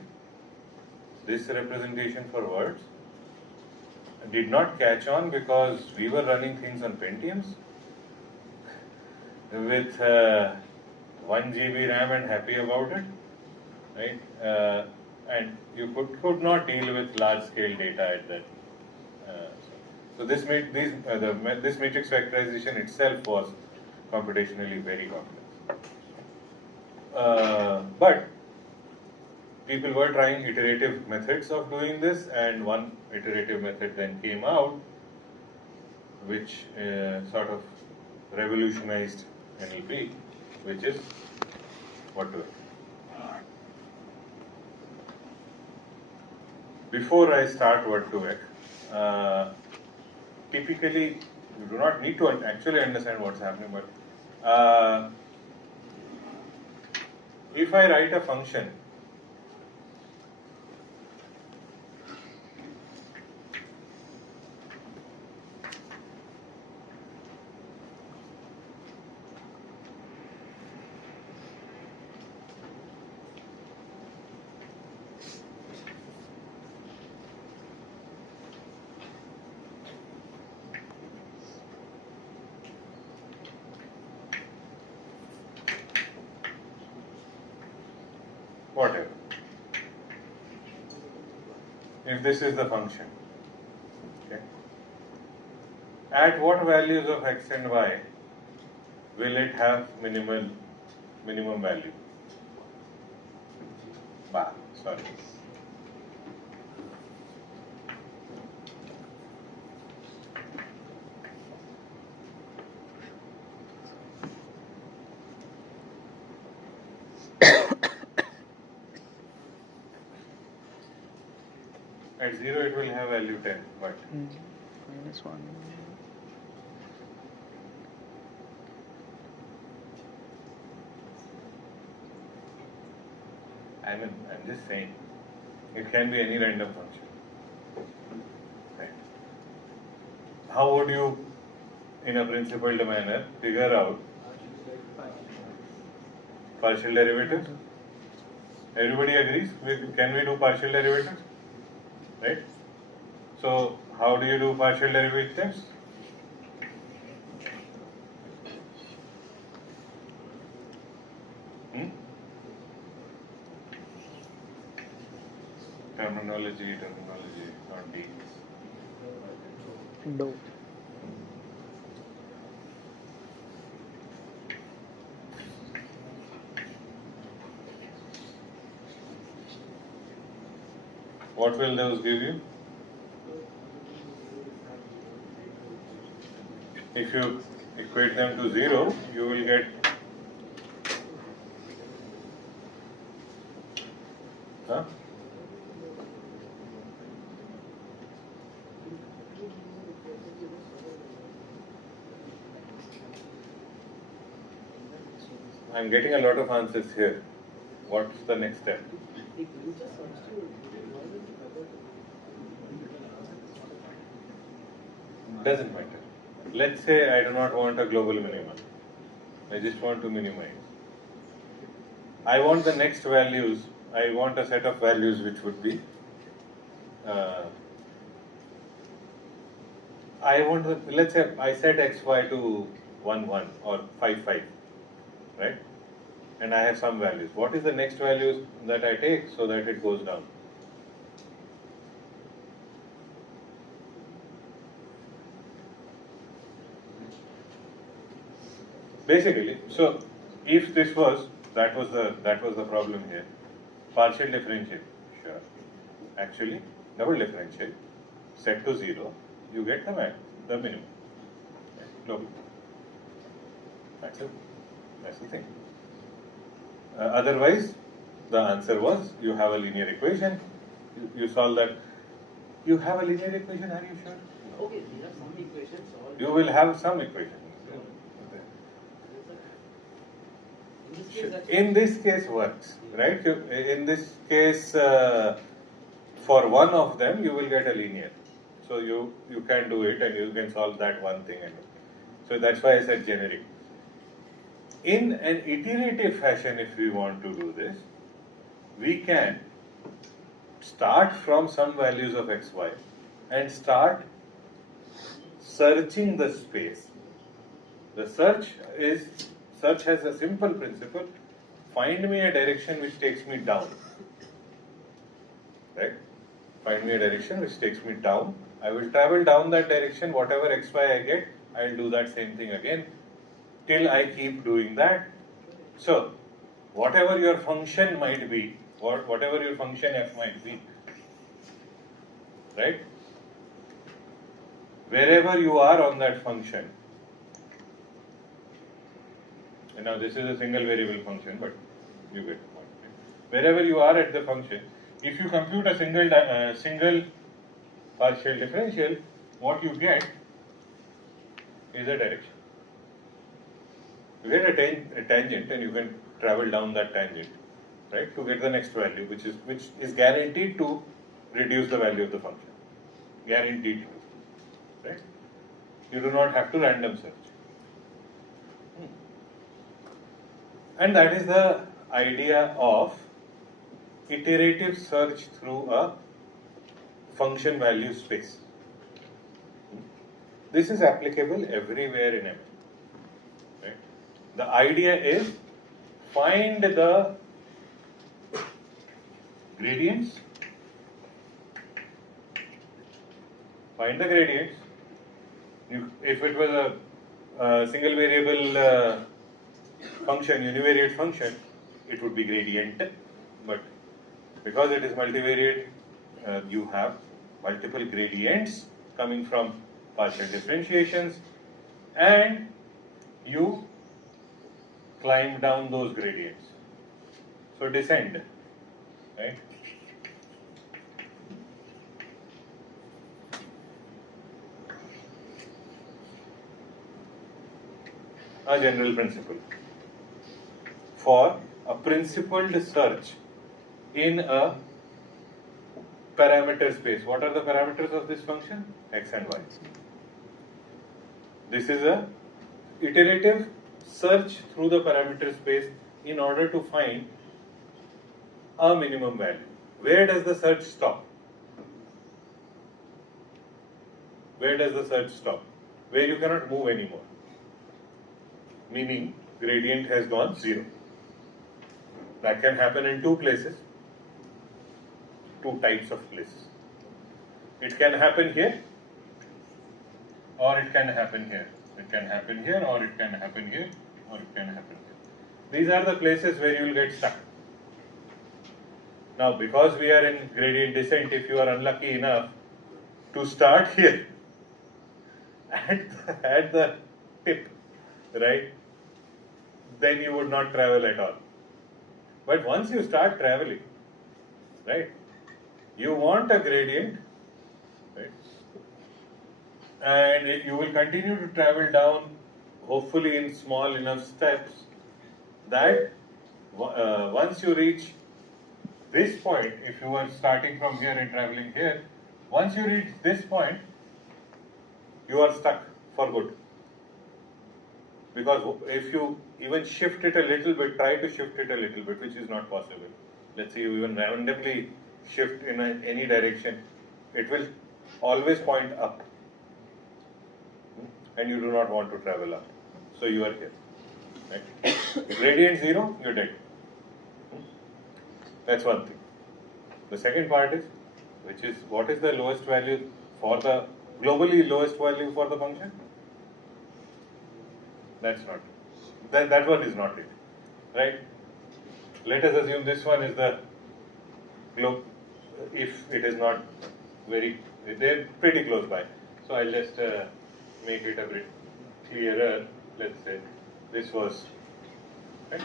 This representation for words did not catch on because we were running things on Pentiums with 1 GB RAM and happy about it, right? And you could not deal with large scale data at that. So this made this matrix factorization itself was computationally very complex. But people were trying iterative methods of doing this, and one iterative method then came out, which sort of revolutionized NLP, which is Word2Vec. Before I start Word2Vec, typically you do not need to actually understand what's happening, but if I write a function, whatever, if this is the function, okay, at what values of x and y will it have minimum value? Sorry. At 0 it will have value 10, but -1. I'm just saying, it can be any random function. Right. How would you, in a principled manner, figure out partial derivatives? Everybody agrees? Can we do partial derivatives? Right? So, how do you do partial derivatives? Terminology, not deep. No. What will those give you? If you equate them to 0, you will get I'm getting a lot of answers here. What's the next step? Doesn't matter. Let's say I do not want a global minimum. I just want to minimize. I want the next values. I want a set of values which would be. I want the, let's say I set xy to 1 1 or 5 5, right? And I have some values. What is the next values that I take so that it goes down? Basically, so if this was that was the problem here. Partial differential, sure. Actually, double differential, set to 0, you get the minimum. Global. That's the thing. Otherwise, the answer was you have a linear equation. You solve that. You have a linear equation. Are you sure? Okay, there are some equations solved. You will have some equation. In this case, that's In this case works, right? In this case, for one of them, you will get a linear. So you can do it and you can solve that one thing. So that's why I said generic. In an iterative fashion, if we want to do this, we can start from some values of xy and start searching the space. The search has a simple principle: find me a direction which takes me down. Right? Find me a direction which takes me down. I will travel down that direction. Whatever xy I get, I will do that same thing again till I keep doing that. So, whatever your function might be, whatever your function f might be, right? Wherever you are on that function. And now this is a single variable function, but you get the point. Wherever you are at the function, if you compute a single partial differential, what you get is a direction. You get a tangent, and you can travel down that tangent, right, to get the next value, which is guaranteed to reduce the value of the function. Guaranteed to, right? You do not have to random search. And that is the idea of iterative search through a function value space. This is applicable everywhere in ML. Right? The idea is find the gradients. Find the gradients. If it was a single variable function, univariate function, it would be gradient. But because it is multivariate, you have multiple gradients coming from partial differentiations, and you climb down those gradients. So descend, right? A general principle for a principled search in a parameter space. What are the parameters of this function? X and Y. This is a iterative search through the parameter space in order to find a minimum value. Where does the search stop? Where does the search stop? Where you cannot move anymore. Meaning gradient has gone 0. That can happen in two places, two types of places. It can happen here, or it can happen here. It can happen here, or it can happen here, or it can happen here. These are the places where you will get stuck. Now, because we are in gradient descent, if you are unlucky enough to start here at the tip, right, then you would not travel at all. But once you start traveling, right, you want a gradient, right, and you will continue to travel down, hopefully in small enough steps, that once you reach this point, if you were starting from here and traveling here, once you reach this point, you are stuck for good. Because if you even shift it a little bit, try to shift it a little bit, which is not possible. Let's say you even randomly shift in any direction, it will always point up. And you do not want to travel up. So you are here. Right? Gradient 0, you're dead. That's one thing. The second part is, which is what is the lowest value for the globally lowest value for the function? That's not that one is not it, right? Let us assume this one is the globe. If it is not very, they're pretty close by. So I'll just make it a bit clearer. Let's say this was. Right?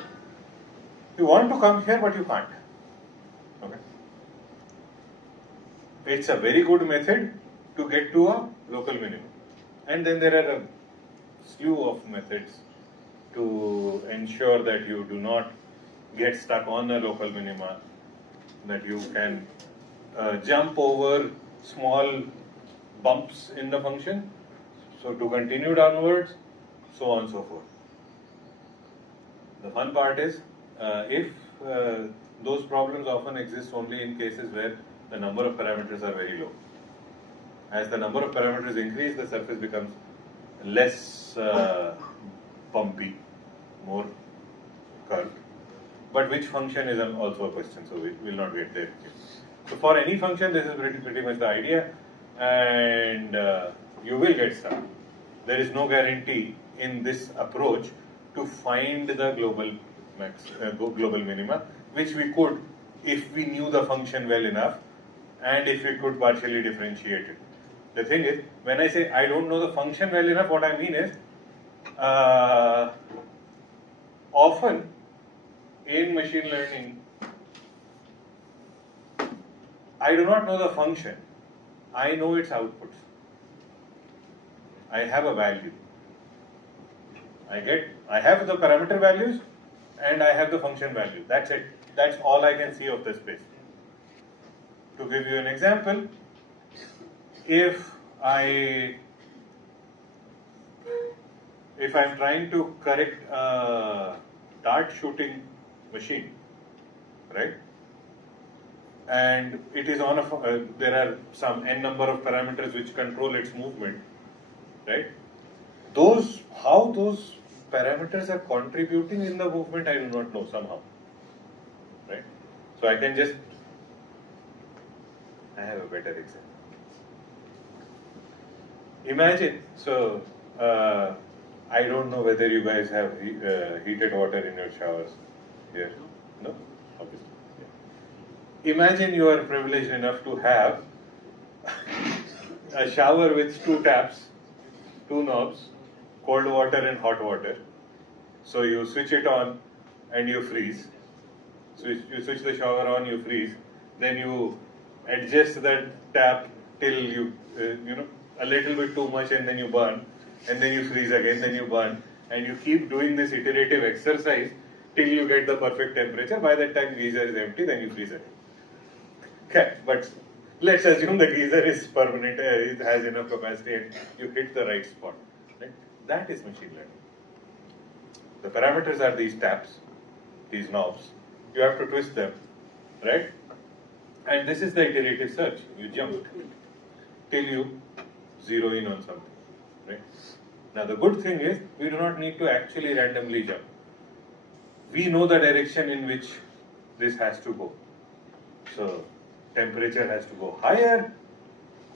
You want to come here, but you can't. Okay. It's a very good method to get to a local minimum, and then there are a slew of methods to ensure that you do not get stuck on a local minima, that you can jump over small bumps in the function, so to continue downwards, so on and so forth. The fun part is, if those problems often exist only in cases where the number of parameters are very low. As the number of parameters increase, the surface becomes less bumpy, more curved. But which function is also a question, so we will not get there. So for any function, this is pretty much the idea, and you will get stuck. There is no guarantee in this approach to find the global global minima, which we could if we knew the function well enough and if we could partially differentiate it. The thing is, when I say I don't know the function well enough, what I mean is, often in machine learning, I do not know the function. I know its outputs. I have a value. I have the parameter values and I have the function value. That's it. That's all I can see of the space. To give you an example, if I'm trying to correct a dart shooting machine, right? And it is on there are some n number of parameters which control its movement, right? How those parameters are contributing in the movement, I do not know somehow, right? So I have a better example. Imagine, I don't know whether you guys have heated water in your showers here. No? Obviously. Yeah. Imagine you are privileged enough to have a shower with 2 taps, 2 knobs, cold water and hot water. So you switch it on and you freeze. So you switch the shower on, you freeze. Then you adjust the tap till you a little bit too much, and then you burn, and then you freeze again, then you burn, and you keep doing this iterative exercise till you get the perfect temperature. By that time geyser is empty, then you freeze again. Okay, but let's assume the geyser is permanent, it has enough capacity, and you hit the right spot. Right? That is machine learning. The parameters are these taps, these knobs. You have to twist them, right? And this is the iterative search. You jump till you zero in on something, right? Now the good thing is, we do not need to actually randomly jump. We know the direction in which this has to go. So temperature has to go higher,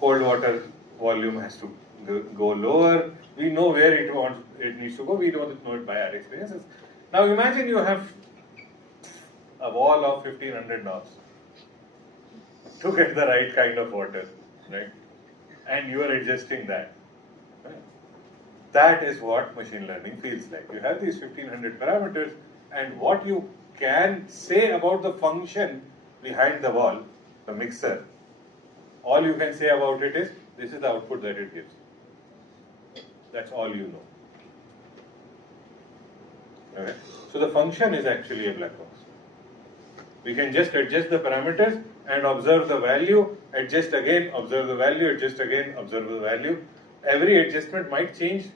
cold water volume has to go lower. We know where it needs to go. We don't know it by our experiences. Now imagine you have a wall of 1500 knobs to get the right kind of water, right? And you are adjusting that. Right? That is what machine learning feels like. You have these 1500 parameters, and what you can say about the function behind the wall, the mixer, all you can say about it is, this is the output that it gives. That's all you know. Okay? So the function is actually a black box. We can just adjust the parameters and observe the value, adjust again, observe the value, adjust again, observe the value. Every adjustment might change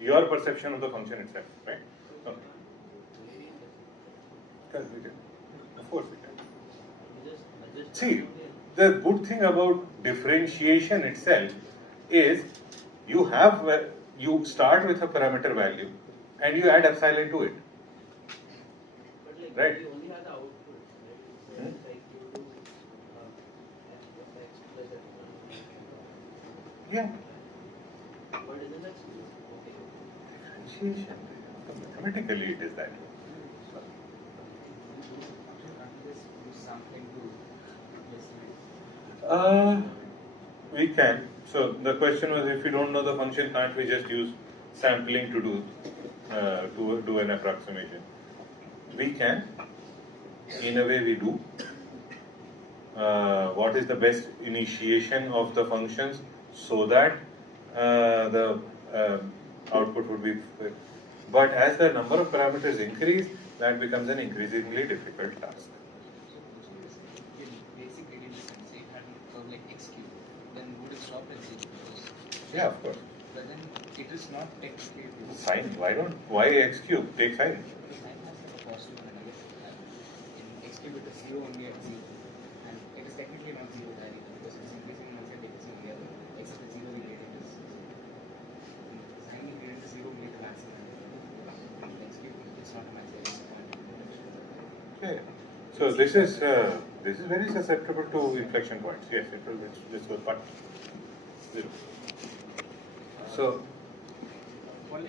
your perception of the function itself, right? Okay. Yes, we can. Of course we can. See, the good thing about differentiation itself is you start with a parameter value and you add epsilon to it. But like Right. we only have the output, right? Hmm? Like you do x plus epsilon. Yeah. But isn't that okay? Differentiation. Mathematically it is that. Just use sampling to replace it. We can. So the question was, if we don't know the function, can't we just use sampling to do an approximation? We can. In a way, we do. What is the best initiation of the functions so that the output would be. But as the number of parameters increase, that becomes an increasingly difficult task. In basic gradient descent, say it had a curve like x cube, then would it stop at 0? Yeah, of course. But then it is not x cube. Sine. Why x cube? Take sine. Sine has like a positive and a negative. In x cube it is 0 only at 0. And it is technically not 0 there either because it is increasing in one side, decreasing in the other. Except the 0 the gradient is. Sine the gradient is 0 only at the maximum. In x cube it's not a maximum, it's a point. Okay. So this is very susceptible to inflection points. Yes, this was part. Zero. So For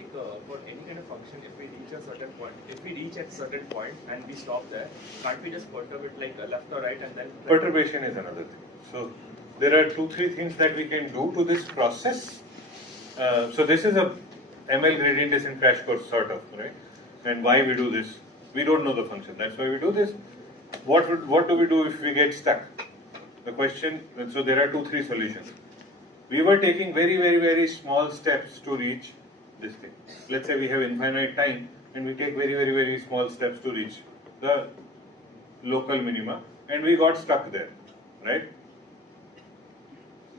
for any kind of function, if we reach a certain point, if we reach at certain point and we stop there, can't we just perturb it like left or right and then perturbation is another thing. So there are 2-3 things that we can do to this process. So this is a ML gradient descent crash course sort of, right? And why we do this? We don't know the function. That's why we do this. What do we do if we get stuck? The question. So there are 2-3 solutions. We were taking very, very, very small steps to reach this thing. Let's say we have infinite time and we take very, very, very small steps to reach the local minima and we got stuck there, right?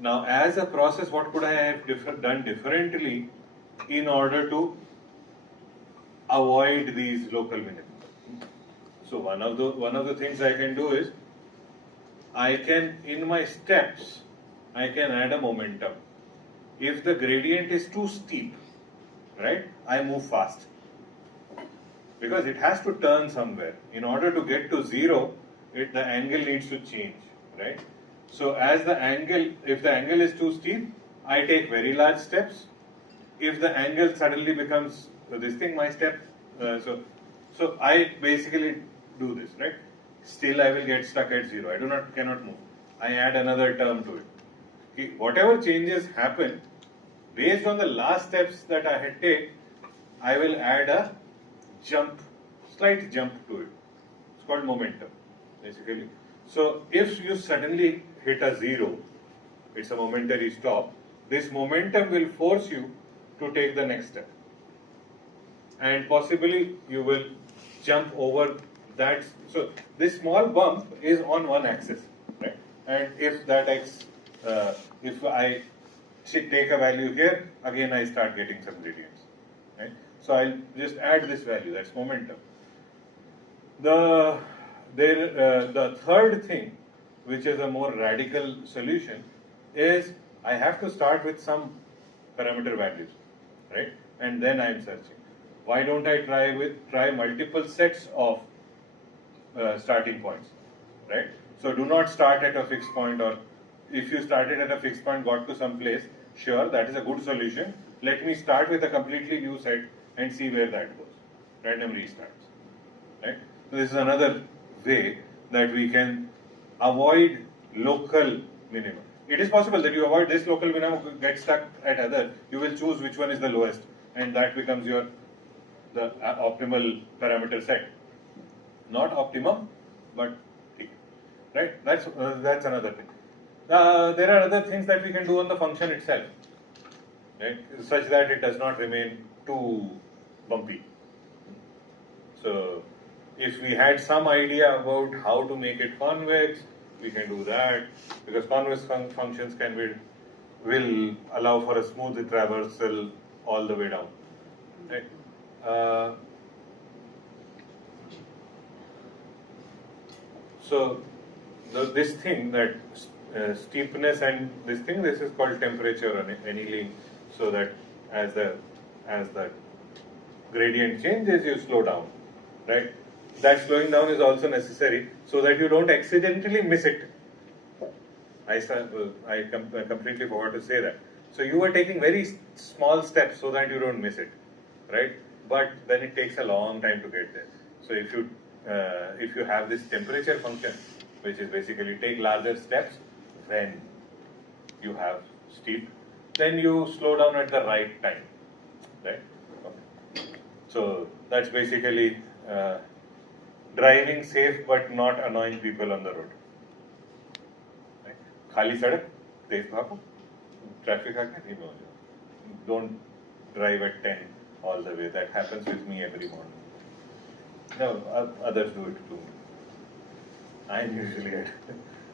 Now, as a process, what could I have done differently in order to avoid these local minima? So one of the things I can do is I can, in my steps, I can add a momentum. If the gradient is too steep, right, I move fast. Because it has to turn somewhere. In order to get to 0, the angle needs to change, right? So as the angle, if the angle is too steep, I take very large steps. If the angle suddenly becomes this thing, my step, so I basically do this, right? Still I will get stuck at 0. I cannot move. I add another term to it. Okay, whatever changes happen, based on the last steps that I had taken, I will add a slight jump to it. It's called momentum, basically. So if you suddenly hit a 0, it's a momentary stop. This momentum will force you to take the next step. And possibly you will jump over that. So this small bump is on one axis, right? And if that if I take a value here, again I start getting some gradients, right? So I'll just add this value, that's momentum. The third thing, which is a more radical solution, is I have to start with some parameter values, right? And then I'm searching. Why don't I try multiple sets of starting points, right? So do not start at a fixed point, or if you started at a fixed point, got to some place, sure, that is a good solution. Let me start with a completely new set and see where that goes. Random restarts, right? So this is another way that we can avoid local minimum. It is possible that you avoid this local minimum, get stuck at other. You will choose which one is the lowest, and that becomes the optimal parameter set. Not optimum, but right. That's another thing. There are other things that we can do on the function itself, right, such that it does not remain too bumpy. So if we had some idea about how to make it convex, we can do that, because convex functions will allow for a smooth traversal all the way down. Right? So this thing that steepness and this is called temperature annealing, so that as the gradient changes, you slow down, right? That slowing down is also necessary so that you don't accidentally miss it. I completely forgot to say that. So you are taking very small steps so that you don't miss it, right? But then it takes a long time to get there. So if you have this temperature function, which is basically take larger steps when you have steep, then you slow down at the right time, right? Okay. So that's basically driving safe but not annoying people on the road. Right? खाली सड़क तेज भागो, traffic आके नहीं पहुंचो. Don't drive at 10 all the way. That happens with me every morning. No, others do it too. I'm usually at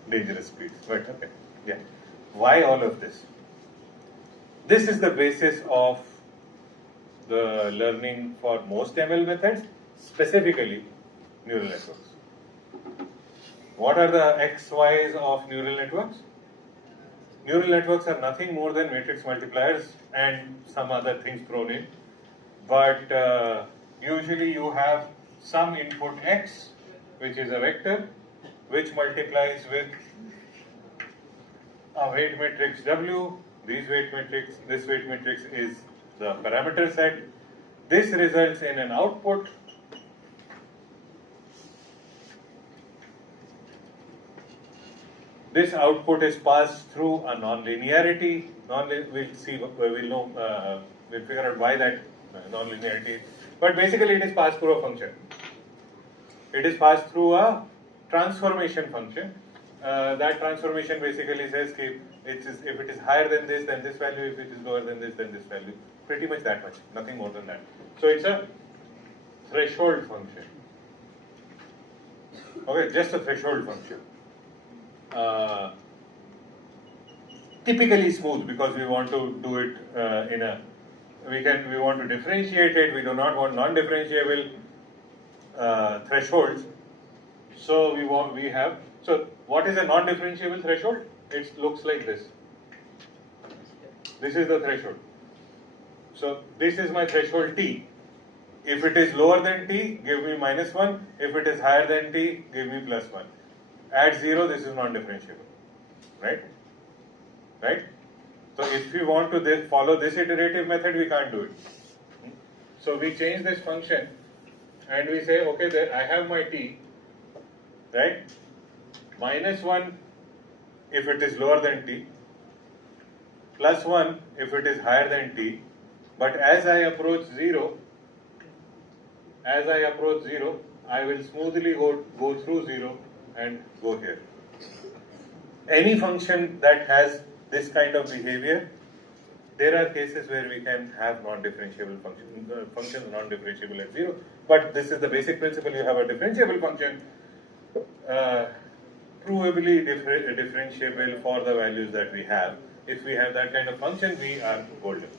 dangerous speeds, but okay. Yeah. Why all of this? This is the basis of the learning for most ML methods, specifically neural networks. What are the XYs of neural networks? Neural networks are nothing more than matrix multipliers and some other things thrown in. But usually you have some input X, which is a vector, which multiplies with a weight matrix W. This weight matrix is the parameter set. This results in an output. This output is passed through a non-linearity. We'll see. We'll figure out why that non-linearity is. But basically, it is passed through a function. It is passed through a transformation function. That transformation basically says if it is higher than this value, if it is lower than this value. Pretty much that much, nothing more than that. So it's a threshold function. Okay, just a threshold function. Typically smooth, because we want to do it we want to differentiate it. We do not want non-differentiable thresholds. So so what is a non-differentiable threshold? It looks like this. This is the threshold. So this is my threshold T. If it is lower than T, give me -1. If it is higher than T, give me +1. At 0, this is non-differentiable, right? Right? So if we want to follow this iterative method, we can't do it. So we change this function and we say, okay, there I have my T, right? -1 if it is lower than T, +1 if it is higher than T. But as I approach 0, I will smoothly go through 0 and go here. Any function that has this kind of behavior, there are cases where we can have non-differentiable functions non-differentiable at 0. But this is the basic principle. You have a differentiable function, provably differentiable for the values that we have. If we have that kind of function, we are golden,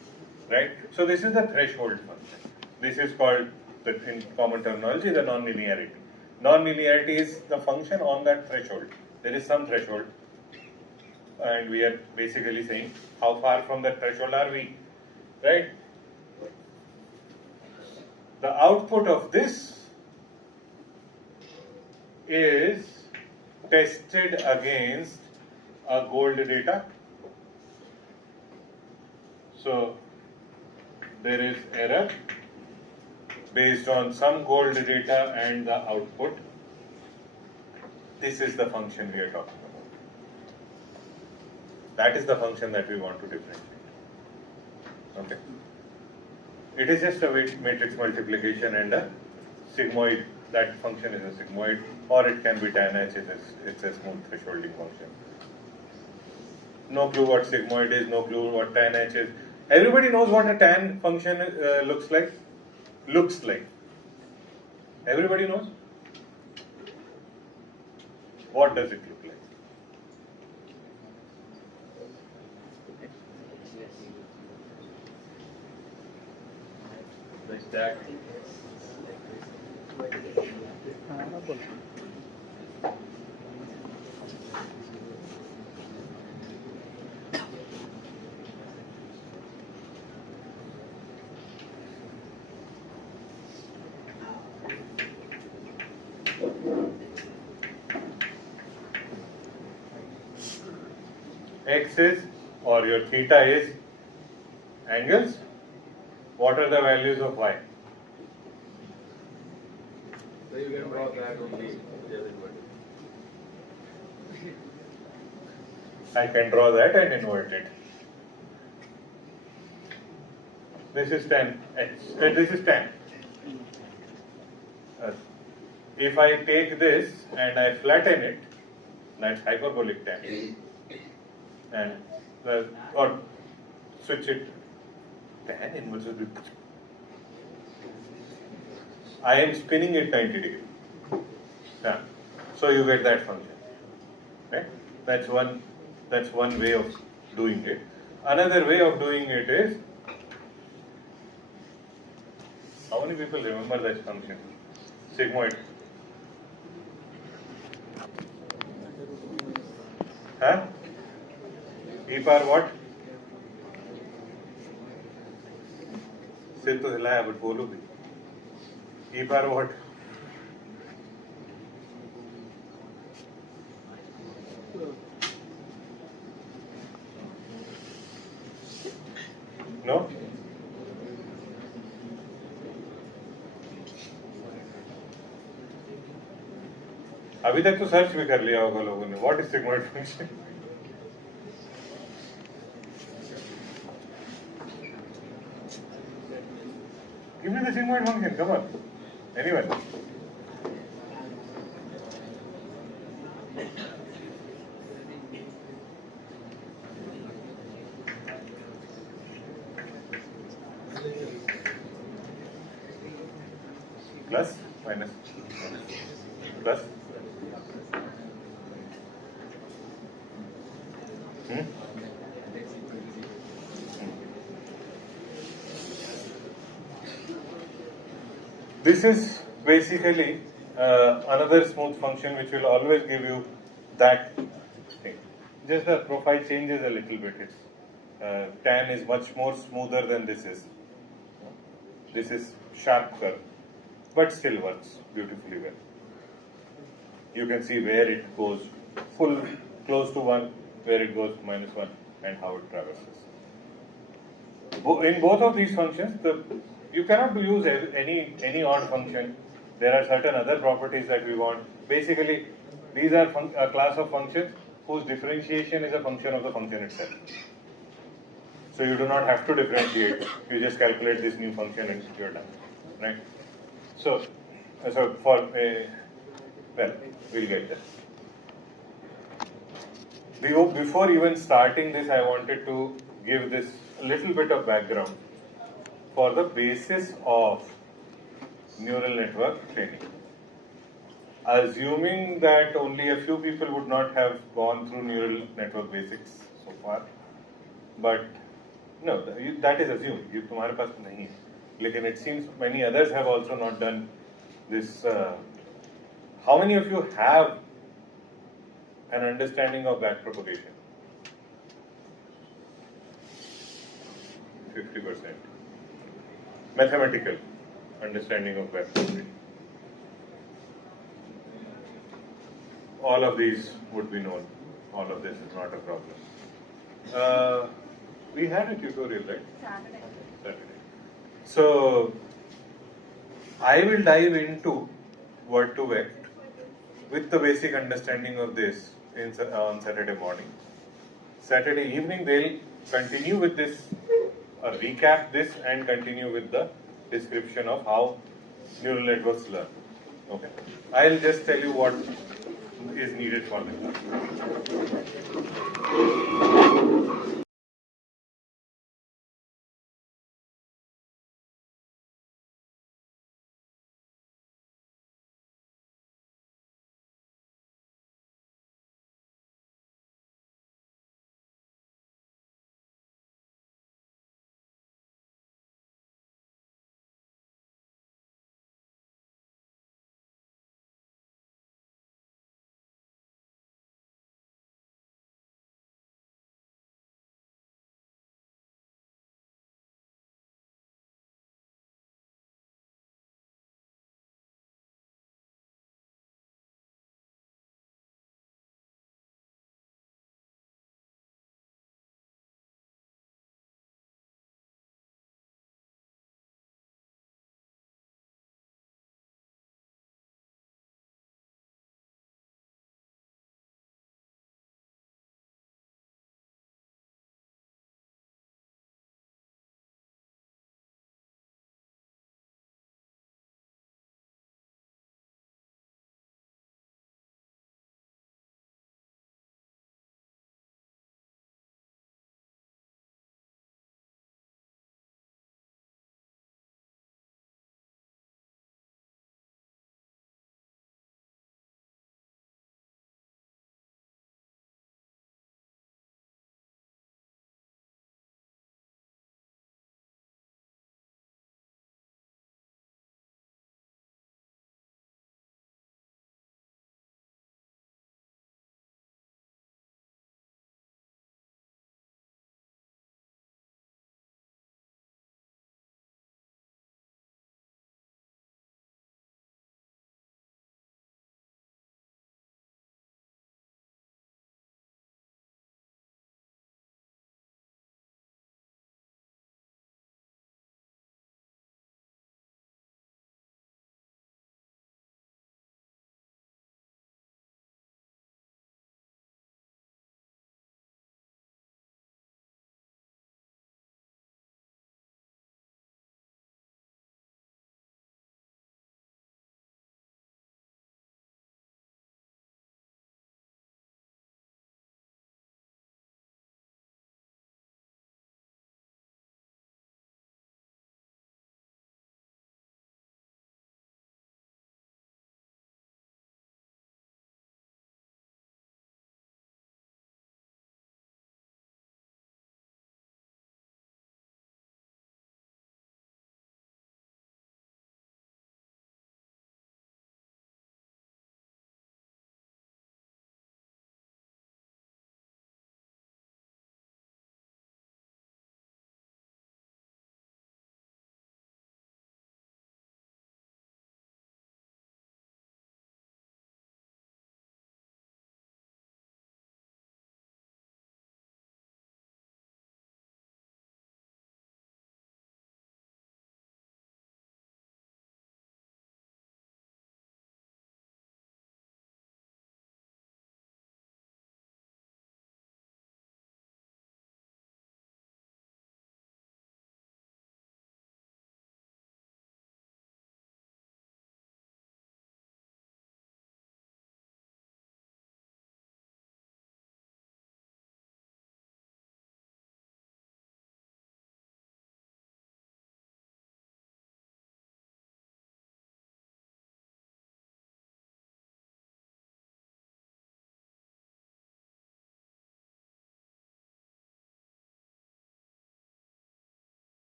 right? So this is the threshold function. This is called, in common terminology, the non-linearity. Non-linearity is the function on that threshold. There is some threshold, and we are basically saying how far from that threshold are we, right? The output of this is tested against a gold data. So there is error based on some gold data and the output. This is the function we are talking about. That is the function that we want to differentiate. Okay. It is just a matrix multiplication and a sigmoid. That function is a sigmoid, or it can be tan H. It's a smooth thresholding function. No clue what sigmoid is, no clue what tan H is. Everybody knows what a tan function looks like. Everybody knows? What does it look like? Like that. बोल X is, or your theta is angles. What are the values of Y? So you can draw that only. I can draw that and invert it. This is tan X, and this is tan. If I take this and I flatten it, that's hyperbolic tan. And or switch it, tan inverse will be. I am spinning it 90 degrees. Yeah. So you get that function. Right? That's one way of doing it. Another way of doing it is, how many people remember that function? Sigmoid. Huh? E power what? सिर तो हिलाया but बोलो भी. E power what? No? अभी तक तो search भी कर लिया होगा लोगों ने. What is sigmoid function? Give me the sigmoid function, come on. Anyone? Plus, minus, plus. This is basically another smooth function which will always give you that thing. Just the profile changes a little bit. It's, tan is much more smoother than this is. This is sharp curve, but still works beautifully well. You can see where it goes full close to 1, where it goes -1, and how it traverses. In both of these functions, you cannot use any odd function. There are certain other properties that we want. Basically, these are a class of functions whose differentiation is a function of the function itself. So you do not have to differentiate. You just calculate this new function and you're done, right? So for well, we'll get there. Before even starting this, I wanted to give this a little bit of background for the basis of neural network training. Assuming that only a few people would not have gone through neural network basics so far, but no, that is assumed. You तुम्हारे पास नहीं है. Lekin it seems many others have also not done this. How many of you have an understanding of backpropagation? 50%. Mathematical understanding of backpropagation. All of these would be known. All of this is not a problem. We had a tutorial, right? Saturday. So, I will dive into word to vect with the basic understanding of this on Saturday morning. Saturday evening, they'll continue with this, recap this, and continue with the description of how neural networks learn. Okay. I'll just tell you what is needed for them.